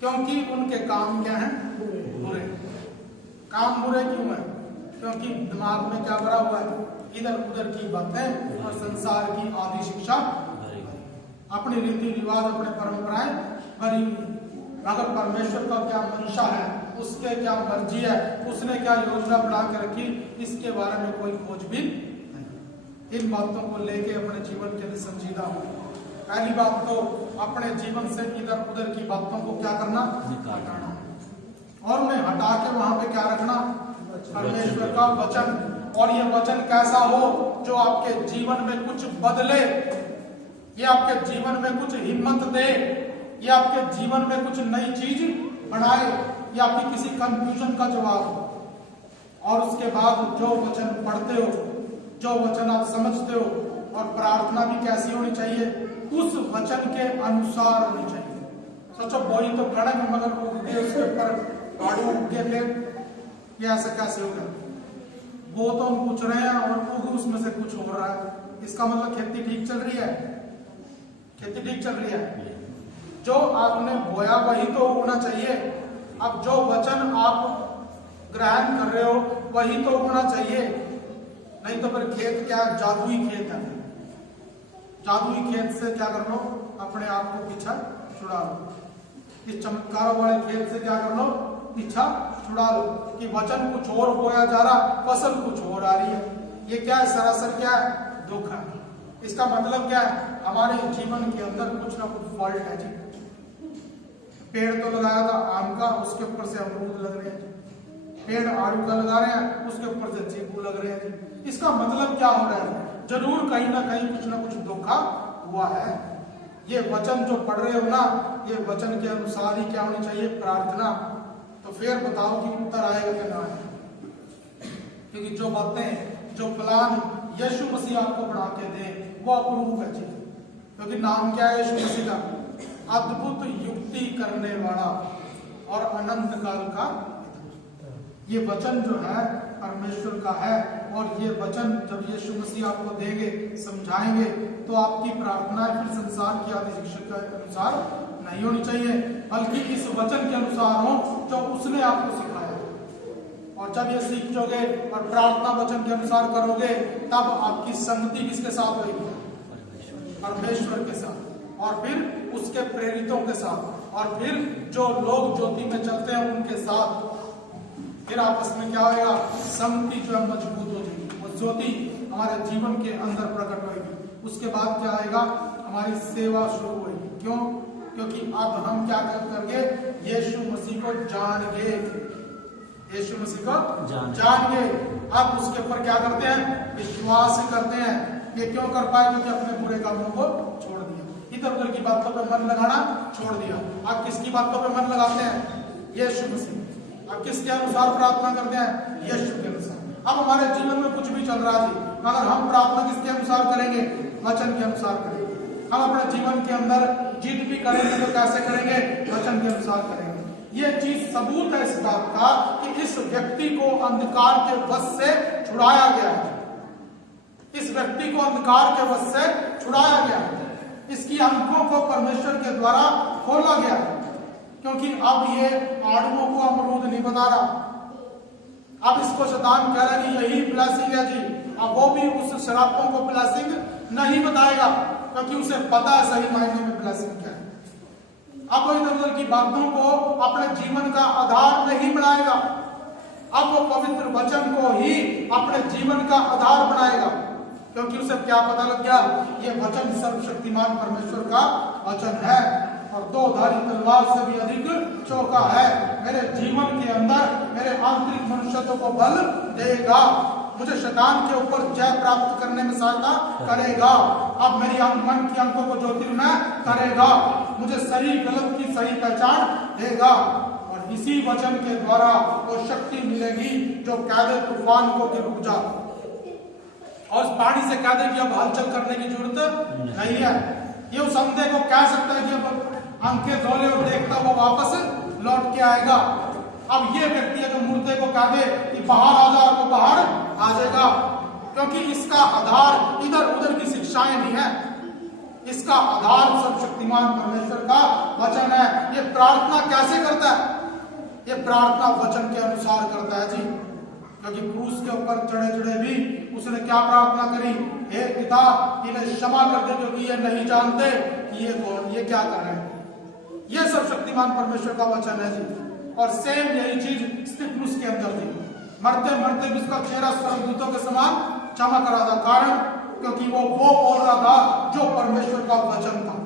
क्योंकि उनके काम क्या हैं? बुरे। काम बुरे क्यों है? क्योंकि दिमाग में क्या भरा हुआ है? इधर उधर की बातें और संसार की आदि शिक्षा, अपनी रीति रिवाज, अपने परंपराएं भरी हुई। अगर परमेश्वर का क्या मंशा है, उसके क्या मर्जी है, उसने क्या योजना बना के रखी, इसके बारे में कोई खोजबीन नहीं। इन बातों को लेके अपने जीवन के लिए संजीदा हो। पहली बात तो अपने जीवन से इधर उधर की बातों को क्या करना? हटाना। और उन्हें हटा के वहां पे क्या रखना? परमेश्वर का वचन। और ये वचन कैसा हो? जो आपके जीवन में कुछ बदले, ये आपके जीवन में कुछ हिम्मत दे, ये आपके जीवन में कुछ नई चीज बढ़ाए, या आपकी किसी कंफ्यूजन का जवाब हो। और उसके बाद जो वचन पढ़ते हो, जो वचन आप समझते हो, और प्रार्थना भी कैसी होनी चाहिए? उस वचन के अनुसार होनी चाहिए। सोचो बोई तो कड़क मगर उसके ऊपर आड़ू उग गए, ये ऐसा कैसे होगा? वो तो हम पूछ रहे हैं और उग उसमें से कुछ हो रहा है। इसका मतलब खेती ठीक चल रही है? खेती ठीक चल रही है? जो आपने बोया वही तो उगना चाहिए। अब जो वचन आप ग्रहण कर रहे हो वही तो उगना चाहिए, नहीं तो फिर खेत क्या? जादुई खेत है। जादुई खेत से क्या कर लो? अपने आप को पीछा छुड़ा लो। इस चमत्कारों वाले खेत से क्या कर लो? पीछा छुड़ा लो कि वचन कुछ और बोया जा रहा, फसल कुछ और आ रही है। ये क्या है? सरासर क्या है? दुख है। इसका मतलब क्या है? हमारे जीवन के अंदर कुछ ना कुछ फॉल्ट है जी। पेड़ तो लगाया था आम का, उसके ऊपर से अमरूद लग रहे हैं। पेड़ आड़ू का लगा रहे हैं, उसके ऊपर से चीकू लग रहे हैं जी। इसका मतलब क्या हो रहा है? जरूर कहीं ना कहीं कुछ ना कुछ धोखा हुआ है। ये वचन जो पढ़ रहे हो ना, ये वचन के अनुसार ही क्या होनी चाहिए? प्रार्थना। तो फिर बताओ कि उत्तर आएगा कि ना आएगा? क्योंकि जो बातें, जो प्लान यीशु मसीह आपको बढ़ा के दे वो अप्रूव है जी। क्योंकि नाम क्या है यीशु मसीह का? अद्भुत युक्ति करने वाला और अनंत काल का। ये वचन जो है परमेश्वर का है, और ये वचन जब यीशु मसीह आपको देंगे, समझाएंगे, तो आपकी प्रार्थना फिर संसार की आदि शिक्षा के अनुसार नहीं होनी चाहिए, बल्कि इस वचन के अनुसार हो जो उसने आपको सिखाया। और जब ये सीख जोगे और प्रार्थना वचन के अनुसार करोगे, तब आपकी संगति किसके साथ होगी? परमेश्वर के साथ, और फिर उसके प्रेरितों के साथ, और फिर जो लोग ज्योति में चलते हैं उनके साथ। फिर आपस में क्या होगा? संगति जो है मजबूत हो जाएगी, वो ज्योति हमारे जीवन के अंदर प्रकट होगी। उसके बाद क्या आएगा? हमारी सेवा शुरू होगी। क्यों? क्योंकि अब हम क्या करके यीशु मसीह को जानेंगे, यीशु मसीह को जानेंगे। अब उसके ऊपर क्या करते हैं? विश्वास करते हैं। ये क्यों कर पाए? क्योंकि अपने बुरे कामों को छोड़ दिया, इधर उधर की बातों पे मन लगाना छोड़ दिया। आप किसकी बातों पे मन लगाते हैं? यीशु मसीह। अब किसके अनुसार प्रार्थना करते हैं? यीशु के अनुसार। अब हमारे जीवन में कुछ भी चल रहा है, मगर हम प्रार्थना किसके अनुसार करेंगे? वचन के अनुसार करेंगे। हम अपने जीवन के अंदर जिद भी करेंगे तो कैसे करेंगे? वचन के अनुसार करेंगे। ये चीज सबूत है इस बात का कि इस व्यक्ति को अंधकार के वश से छुड़ाया गया है। इस व्यक्ति को अंधकार के वश से छुड़ाया गया है। इसकी आंखों को परमेश्वर के द्वारा खोला गया, क्योंकि अब ये आड़ुओं को अमरूद नहीं बता रहा। अब इसको शैतान कह रहा है कि यही ब्लेसिंग है जी। अब वो भी उस शराबों को ब्लेसिंग नहीं बताएगा, क्योंकि उसे पता है सही मायने में ब्लेसिंग क्या है। अब वो इधर उधर की बातों को अपने जीवन का आधार नहीं बनाएगा। अब वो पवित्र वचन को ही अपने जीवन का आधार बनाएगा, क्योंकि उसे क्या पता लग गया? ये वचन सर्वशक्तिमान परमेश्वर का वचन है और दो धारी तलवार से भी अधिक चौका है। मेरे जीवन के अंदर मेरे आंतरिक मनुष्यत्व को बल देगा, मुझे शैतान के ऊपर जय प्राप्त करने में सहायता करेगा। अब मेरी मन की आंखों को ज्योतिर्मय करेगा, मुझे सही गलत की सही पहचान देगा, और इसी वचन के द्वारा वो शक्ति मिलेगी जो कह दे तूफान को कि रुक जा, और उस पानी से कह दे कि अब हलचल करने की जरूरत नहीं है। ये उस अंधे को कह सकता है कि अब आंखें धोले और देखता वो वापस लौट के आएगा। अब ये व्यक्ति है जो मुर्दे को कह दे कि बाहर आ जा, और वो बाहर आ जाएगा, क्योंकि इसका आधार इधर उधर की शिक्षाएं नहीं है। इसका आधार सर्वशक्तिमान परमेश्वर का वचन है। ये प्रार्थना कैसे करता है? ये प्रार्थना वचन के अनुसार करता है जी, क्योंकि क्रूस के ऊपर चढ़े चढ़े भी उसने क्या प्रार्थना करी? हे पिता, इन्हें क्षमा कर दे, क्योंकि ये नहीं जानते कि ये कौन, ये क्या कर रहे हैं। ये सर्वशक्तिमान परमेश्वर का वचन है जी। और सेम यही चीज स्तिफनुस के अंदर थी। मरते मरते भी उसका चेहरा स्वर्गदूतों के समान चमक रहा था। कारण क्योंकि वो बोल रहा था जो परमेश्वर का वचन था।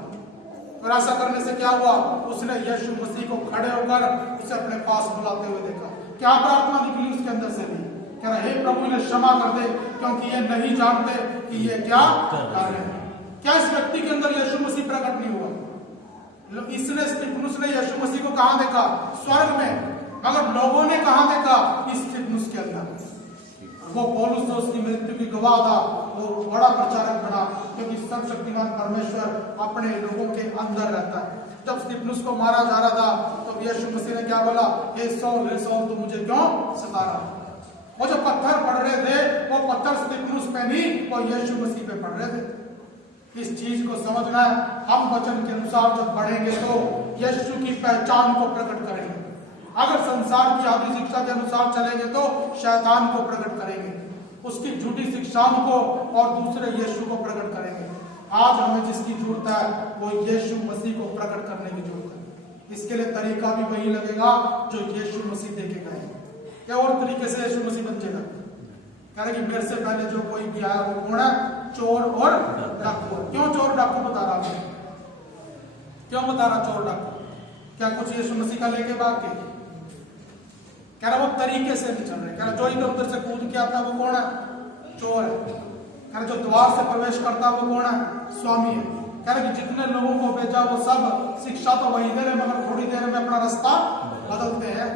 और ऐसा करने से क्या हुआ? उसने यीशु मसीह को खड़े होकर उसे अपने पास बुलाते हुए देखा। क्या प्रार्थना निकली उसके अंदर से भी? कह रहा, हे प्रभु, इन्हें क्षमा कर दे, क्योंकि ये नहीं जानते कि ये क्या कर रहे हैं। क्या इस व्यक्ति के अंदर यीशु मसीह प्रकट नहीं हुआ? इसने स्तिफनुस ने यीशु मसीह को कहां देखा? स्वर्ग में। मगर लोगों ने कहां देखा? इस स्तिफनुस के अंदर। वो पौलुस तो उसकी मृत्यु की गवाह था, वो बड़ा प्रचारक बना, क्योंकि सर्वशक्तिमान परमेश्वर अपने लोगों के अंदर रहता है। जब स्तिफनुस को मारा जा रहा था तो यीशु मसीह ने क्या बोला? हे सौल, तू मुझे क्यों सता रहा? वो जो पत्थर पड़ रहे थे, वो पत्थर स्तिफनुस पे नहीं, वो यीशु मसीह पे पड़ रहे थे। इस चीज को समझना है। हम वचन के अनुसार जब बढ़ेंगे तो यीशु की पहचान को प्रकट करेंगे। अगर संसार की आधी शिक्षा के अनुसार चलेंगे तो शैतान को प्रकट करेंगे, उसकी झूठी शिक्षाओं को, और दूसरे यीशु को प्रकट करेंगे। आज हमें जिसकी जरूरत है वो यीशु मसीह को प्रकट करने की जरूरत है। इसके लिए तरीका भी वही लगेगा जो यीशु मसीह देके गए। क्या और तरीके से यीशु मसीह बचेगा? कह रहे कि मेरे से पहले जो कोई भी आया वो कौन है? चोर और डाकू। क्यों चोर डाकू बता रहा है? क्यों बता रहा चोर डाकू? क्या कुछ यीशु मसीह का लेके भाग के? कह रहा वो तरीके से नहीं चल रहे। कह रहा जो इधर उधर से कूद के आता है वो कौन है? चोर है। कह रहा जो द्वार से प्रवेश करता है वो कौन है? स्वामी है। कह रहा कि जितने लोगों को भेजा वो सब शिक्षा तो वही दे रहे, मगर थोड़ी देर में अपना रास्ता बदलते हैं,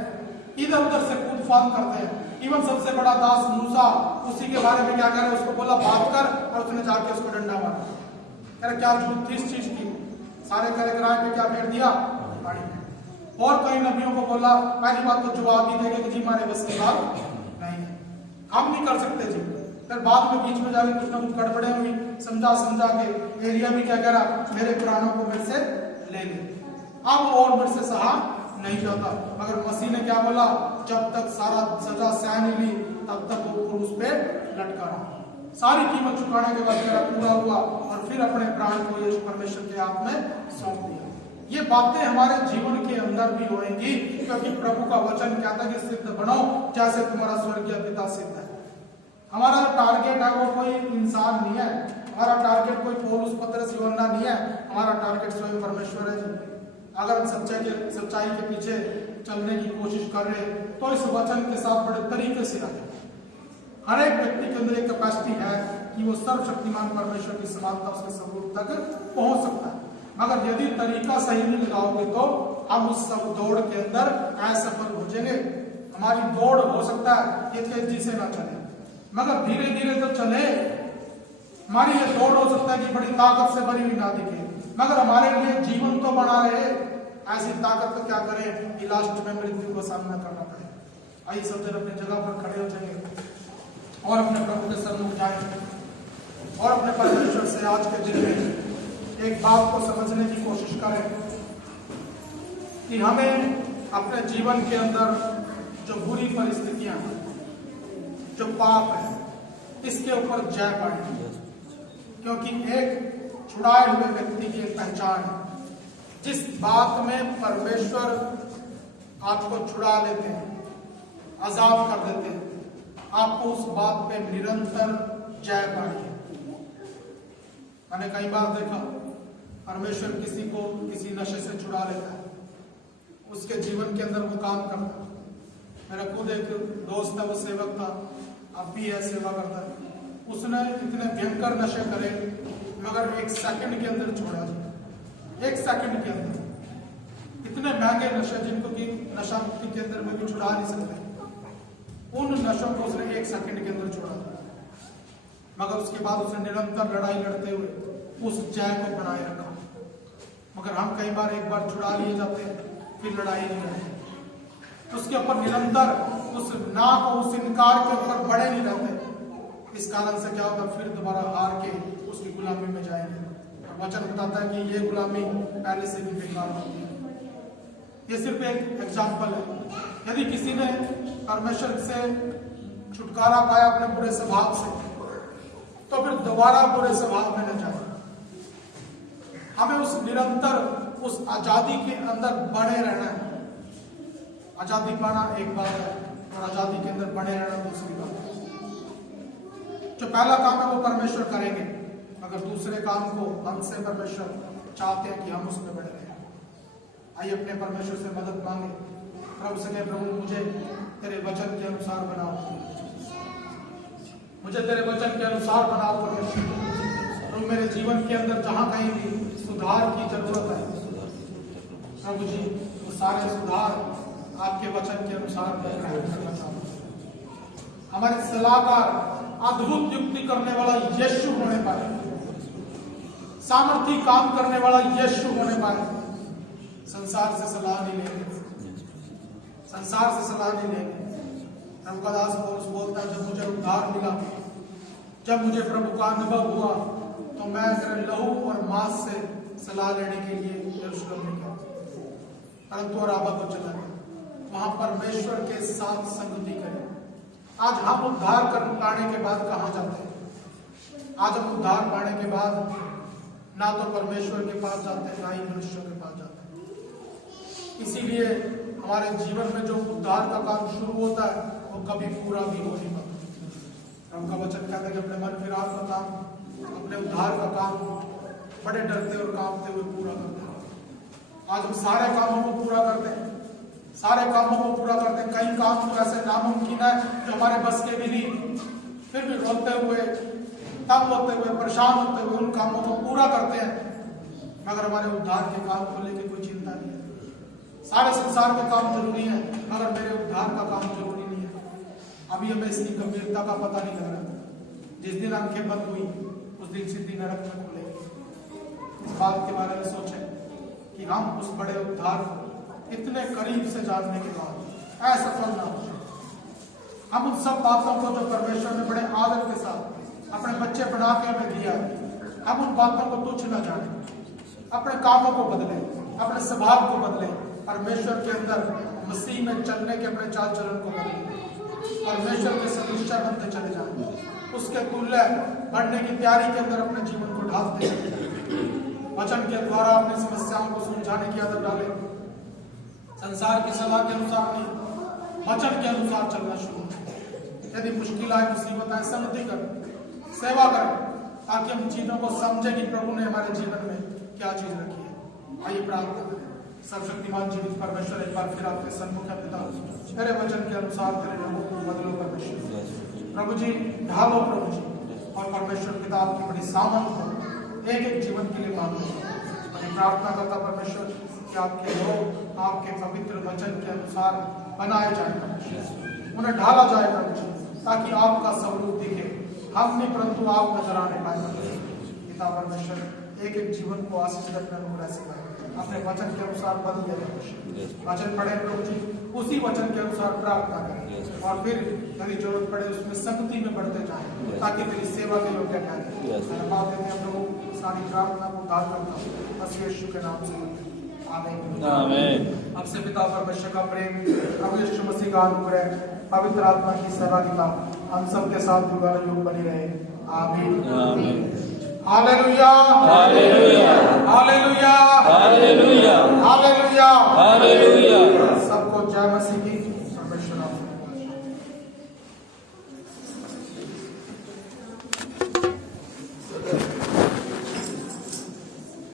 इधर उधर से कूद फान करते हैं। इवन सबसे बड़ा दास मूसा, उसी के बारे में क्या कह रहे? उसको बोला बात कर, और उसने जाके उसको डंडा मारा। कह रहा क्या जरूरत थी इस चीज की? सारे कार्यक्रम पे क्या फेर दिया? पानी में। और कई नबियों को बोला, पहली बात तो जवाब ही देंगे कि जी हमारे बस की बात नहीं है, हम नहीं कर सकते जी। फिर बाद में बीच में जाके कुछ ना कुछ गड़बड़े हुई, समझा के एरिया भी क्या कह रहा? मेरे पुराणों को मेरे से ले ले, अब और मेरे से सहा नहीं जाता। मगर मसीह ने क्या बोला, जब तक सारा सजा सह नहीं ली तब तक वो क्रूस पे लटका रहा। सारी कीमत चुकाने के बाद मेरा पूरा हुआ और फिर अपने प्राण को यीशु परमेश्वर के हाथ में सौंप दिया। ये बातें हमारे जीवन के अंदर भी होंगी, क्योंकि प्रभु का वचन कहता है कि सिद्ध बनो जैसे तुम्हारा स्वर्गीय पिता सिद्ध है। हमारा टारगेट है वो कोई इंसान नहीं है, हमारा टारगेट कोई पौलुस पतरस यूहन्ना नहीं है, हमारा टारगेट स्वयं परमेश्वर है जी। अगर हम सच्चाई के पीछे चलने की कोशिश कर रहे हैं तो इस वचन के साथ बड़े तरीके से रखें। हर एक व्यक्ति के अंदर एक कैपेसिटी है कि वो सर्वशक्तिमान परमेश्वर की समानता उसके स्वरूप तक पहुंच सकता है, मगर यदि तरीका सही नहीं लगाओगे तो हम उस सब दौड़ के अंदर असफल हो जाएंगे। हमारी दौड़ हो सकता है ये तेजी से ना चले, मगर धीरे धीरे तो चले। हमारी ये दौड़ हो सकता है कि बड़ी ताकत से भरी हुई ना दिखे, मगर हमारे लिए जीवन तो बना रहे। ऐसी ताकत को क्या करें कि लास्ट में मृत्यु का सामना करना पड़े। आइए सब जन अपनी जगह पर खड़े हो जाएंगे और अपने प्रभु के सन्मुख जाएं और अपने परमेश्वर से आज के दिन में एक बात को समझने की कोशिश करें कि हमें अपने जीवन के अंदर जो बुरी परिस्थितियां हैं, जो पाप है, इसके ऊपर जय पाए। क्योंकि एक छुड़ाए हुए व्यक्ति की एक पहचान है, जिस बात में परमेश्वर आपको छुड़ा लेते हैं, आजाद कर देते हैं, आपको उस बात पे निरंतर जय पाइए। मैंने कई बार देखा परमेश्वर किसी को किसी नशे से छुड़ा लेता है, उसके जीवन के अंदर वो काम करता है। मेरा खुद एक दोस्त है, वो सेवक था, अब भी है, सेवा करता है। उसने इतने भयंकर नशे करे मगर एक सेकंड के अंदर छोड़ा। एक सेकंड के अंदर इतने महंगे नशे जिनको कि नशा मुक्ति के अंदर में भी छुड़ा नहीं सकते, उन नशों को उसने एक सेकंड के अंदर छोड़ा। मगर उसके बाद उसने निरंतर लड़ाई लड़ते हुए उस जय को बनाए रखा। मगर हम कई बार एक बार छुड़ा लिए जाते हैं, फिर लड़ाई नहीं लड़ते, उसके ऊपर निरंतर उस ना को, उस इनकार के ऊपर बड़े नहीं रहते। इस कारण से क्या होगा, फिर दोबारा हार के उसकी गुलामी में जाएंगे। वचन बताता है कि ये गुलामी पहले से भी बेकार होती है। ये सिर्फ एक एग्जाम्पल है। यदि किसी ने परमेश्वर से छुटकारा पाया अपने बुरे स्वभाव से, तो फिर दोबारा बुरे स्वभाव में न जाए। हमें उस निरंतर उस आजादी के अंदर बने रहना है। आजादी पाना एक बात है और आजादी के अंदर बने रहना दूसरी बात है। जो पहला काम है वो परमेश्वर करेंगे, मगर दूसरे काम को हमसे परमेश्वर चाहते हैं कि हम उसमें बने रहें। आइए अपने परमेश्वर से मदद मांगे, प्रभु से कहें, प्रभु मुझे तेरे वचन के अनुसार बनाओ, मुझे तेरे वचन के अनुसार बनाओ परमेश्वर। प्रभु मेरे जीवन के अंदर जहां कहीं भी सुधार की जरूरत है प्रभु जी, वो सारे सुधार आपके वचन के अनुसार मैं करना चाहता हूं। हमारे सलाहकार अद्भुत युक्ति करने वाला यीशु होने पाए, सामर्थी काम करने वाला यीशु होने पाए। संसार से सलाह नहीं लेंगे, संसार से सलाह नहीं लेंगे। प्रभु का दास पौलुस बोलता है, जब मुझे उद्धार मिला, जब मुझे प्रभु का अनुभव हुआ, तो मैं तेरे लहू और मांस से सलाह लेने के लिए यरूशलेम में गया, परंतु अराबा को चला गया, वहां परमेश्वर के साथ संगति करें। आज हम उद्धार कर पाने के बाद कहां जाते हैं? आज हम उद्धार पाने के बाद ना तो परमेश्वर के पास जाते हैं, ना ही मनुष्यों के पास जाते हैं। इसीलिए हमारे जीवन में जो उद्धार का काम शुरू होता है वो कभी पूरा भी हो नहीं पाता। उनका वचन कहता है कि अपने मन फिराव का काम, अपने उद्धार का काम बड़े डरते और कांपते हुए पूरा करते हैं। आज हम सारे कामों को पूरा करते हैं, सारे कामों को पूरा करते हैं। कई काम तो ऐसे नामुमकिन है जो हमारे बस के भी नहीं, फिर भी रोते हुए, तंग होते हुए, परेशान होते हुए उन कामों को पूरा करते हैं, मगर हमारे उद्धार के काम को लेकर कोई चिंता नहीं है। सारे संसार के काम जरूरी है, मगर मेरे उद्धार का काम जरूरी नहीं है। अभी हमें इसकी गंभीरता का पता नहीं लग रहा। जिस दिन आंखें बंद हुई उस दिन सीधी नरक में खुलेगी। इस बात के बारे में सोचें कि हम उस बड़े उद्धार को इतने करीब से जानने के बाद असफल ना हो। हम उन सब बातों को जो परमेश्वर ने बड़े आदर के साथ अपने बच्चे बना के हमें दिया है, हम उन बातों को तुच्छ न जाने, अपने कामों को बदले, अपने स्वभाव को बदले, परमेश्वर के अंदर मसीह में चलने के अपने चाल चलन को करें, परमेश्वर के सदृशता बनते चले जाएं, उसके तुल्य बढ़ने की तैयारी के अंदर अपने जीवन को ढालते हैं। वचन के द्वारा अपनी समस्याओं को सुलझाने की आदत डालें, संसार की सलाह के अनुसार नहीं, वचन के अनुसार चलना शुरू करें। यदि मुश्किल आए, मुसीबत आए, संगति करें, सेवा करें, ताकि हम चीजों को समझें कि प्रभु ने हमारे जीवन में क्या चीज रखी है। आइए प्रार्थना करें। सर्वशक्तिमान जीवित परमेश्वर, एक बार फिर आपके सन्मुख है पिता, तेरे वचन के अनुसार तेरे लोगों को बदलो परमेश्वर। प्रभु जी ढालो प्रभु जी, और परमेश्वर पिता आपकी बड़ी सामर्थ हो एक एक जीवन के लिए मांगते हैं। मैं प्रार्थना करता परमेश्वर कि आपके लोग आपके पवित्र वचन के अनुसार बनाए जाए परमेश्वर, उन्हें ढाला जाए प्रभु जी, ताकि आपका स्वरूप दिखे, हम नहीं परंतु आप नजर आने पाए। पिता परमेश्वर एक एक जीवन को आशीष करने अनुग्रह सिखाए, अपने वचन के अनुसार बदल दे परमेश्वर। वचन पढ़े प्रभु जी, उसी वचन के अनुसार प्रार्थना करें, और फिर यदि जरूरत पड़े उसमें संगति में बढ़ते जाएं, ताकि मेरी सेवा के योग्य ठहरे। बात देते हैं प्रभु, सारी प्रार्थना को उद्धार करता हूँ बस यीशु के नाम से, आमीन आमीन। अब से पिता परमेश्वर का प्रेम, प्रभु यीशु मसीह का अनुग्रह, पवित्र आत्मा की सहभागिता हम सबके साथ युगान युग बनी रहे। आमीन आमीन। Hallelujah hallelujah hallelujah hallelujah hallelujah hallelujah. सबको जय मसीह।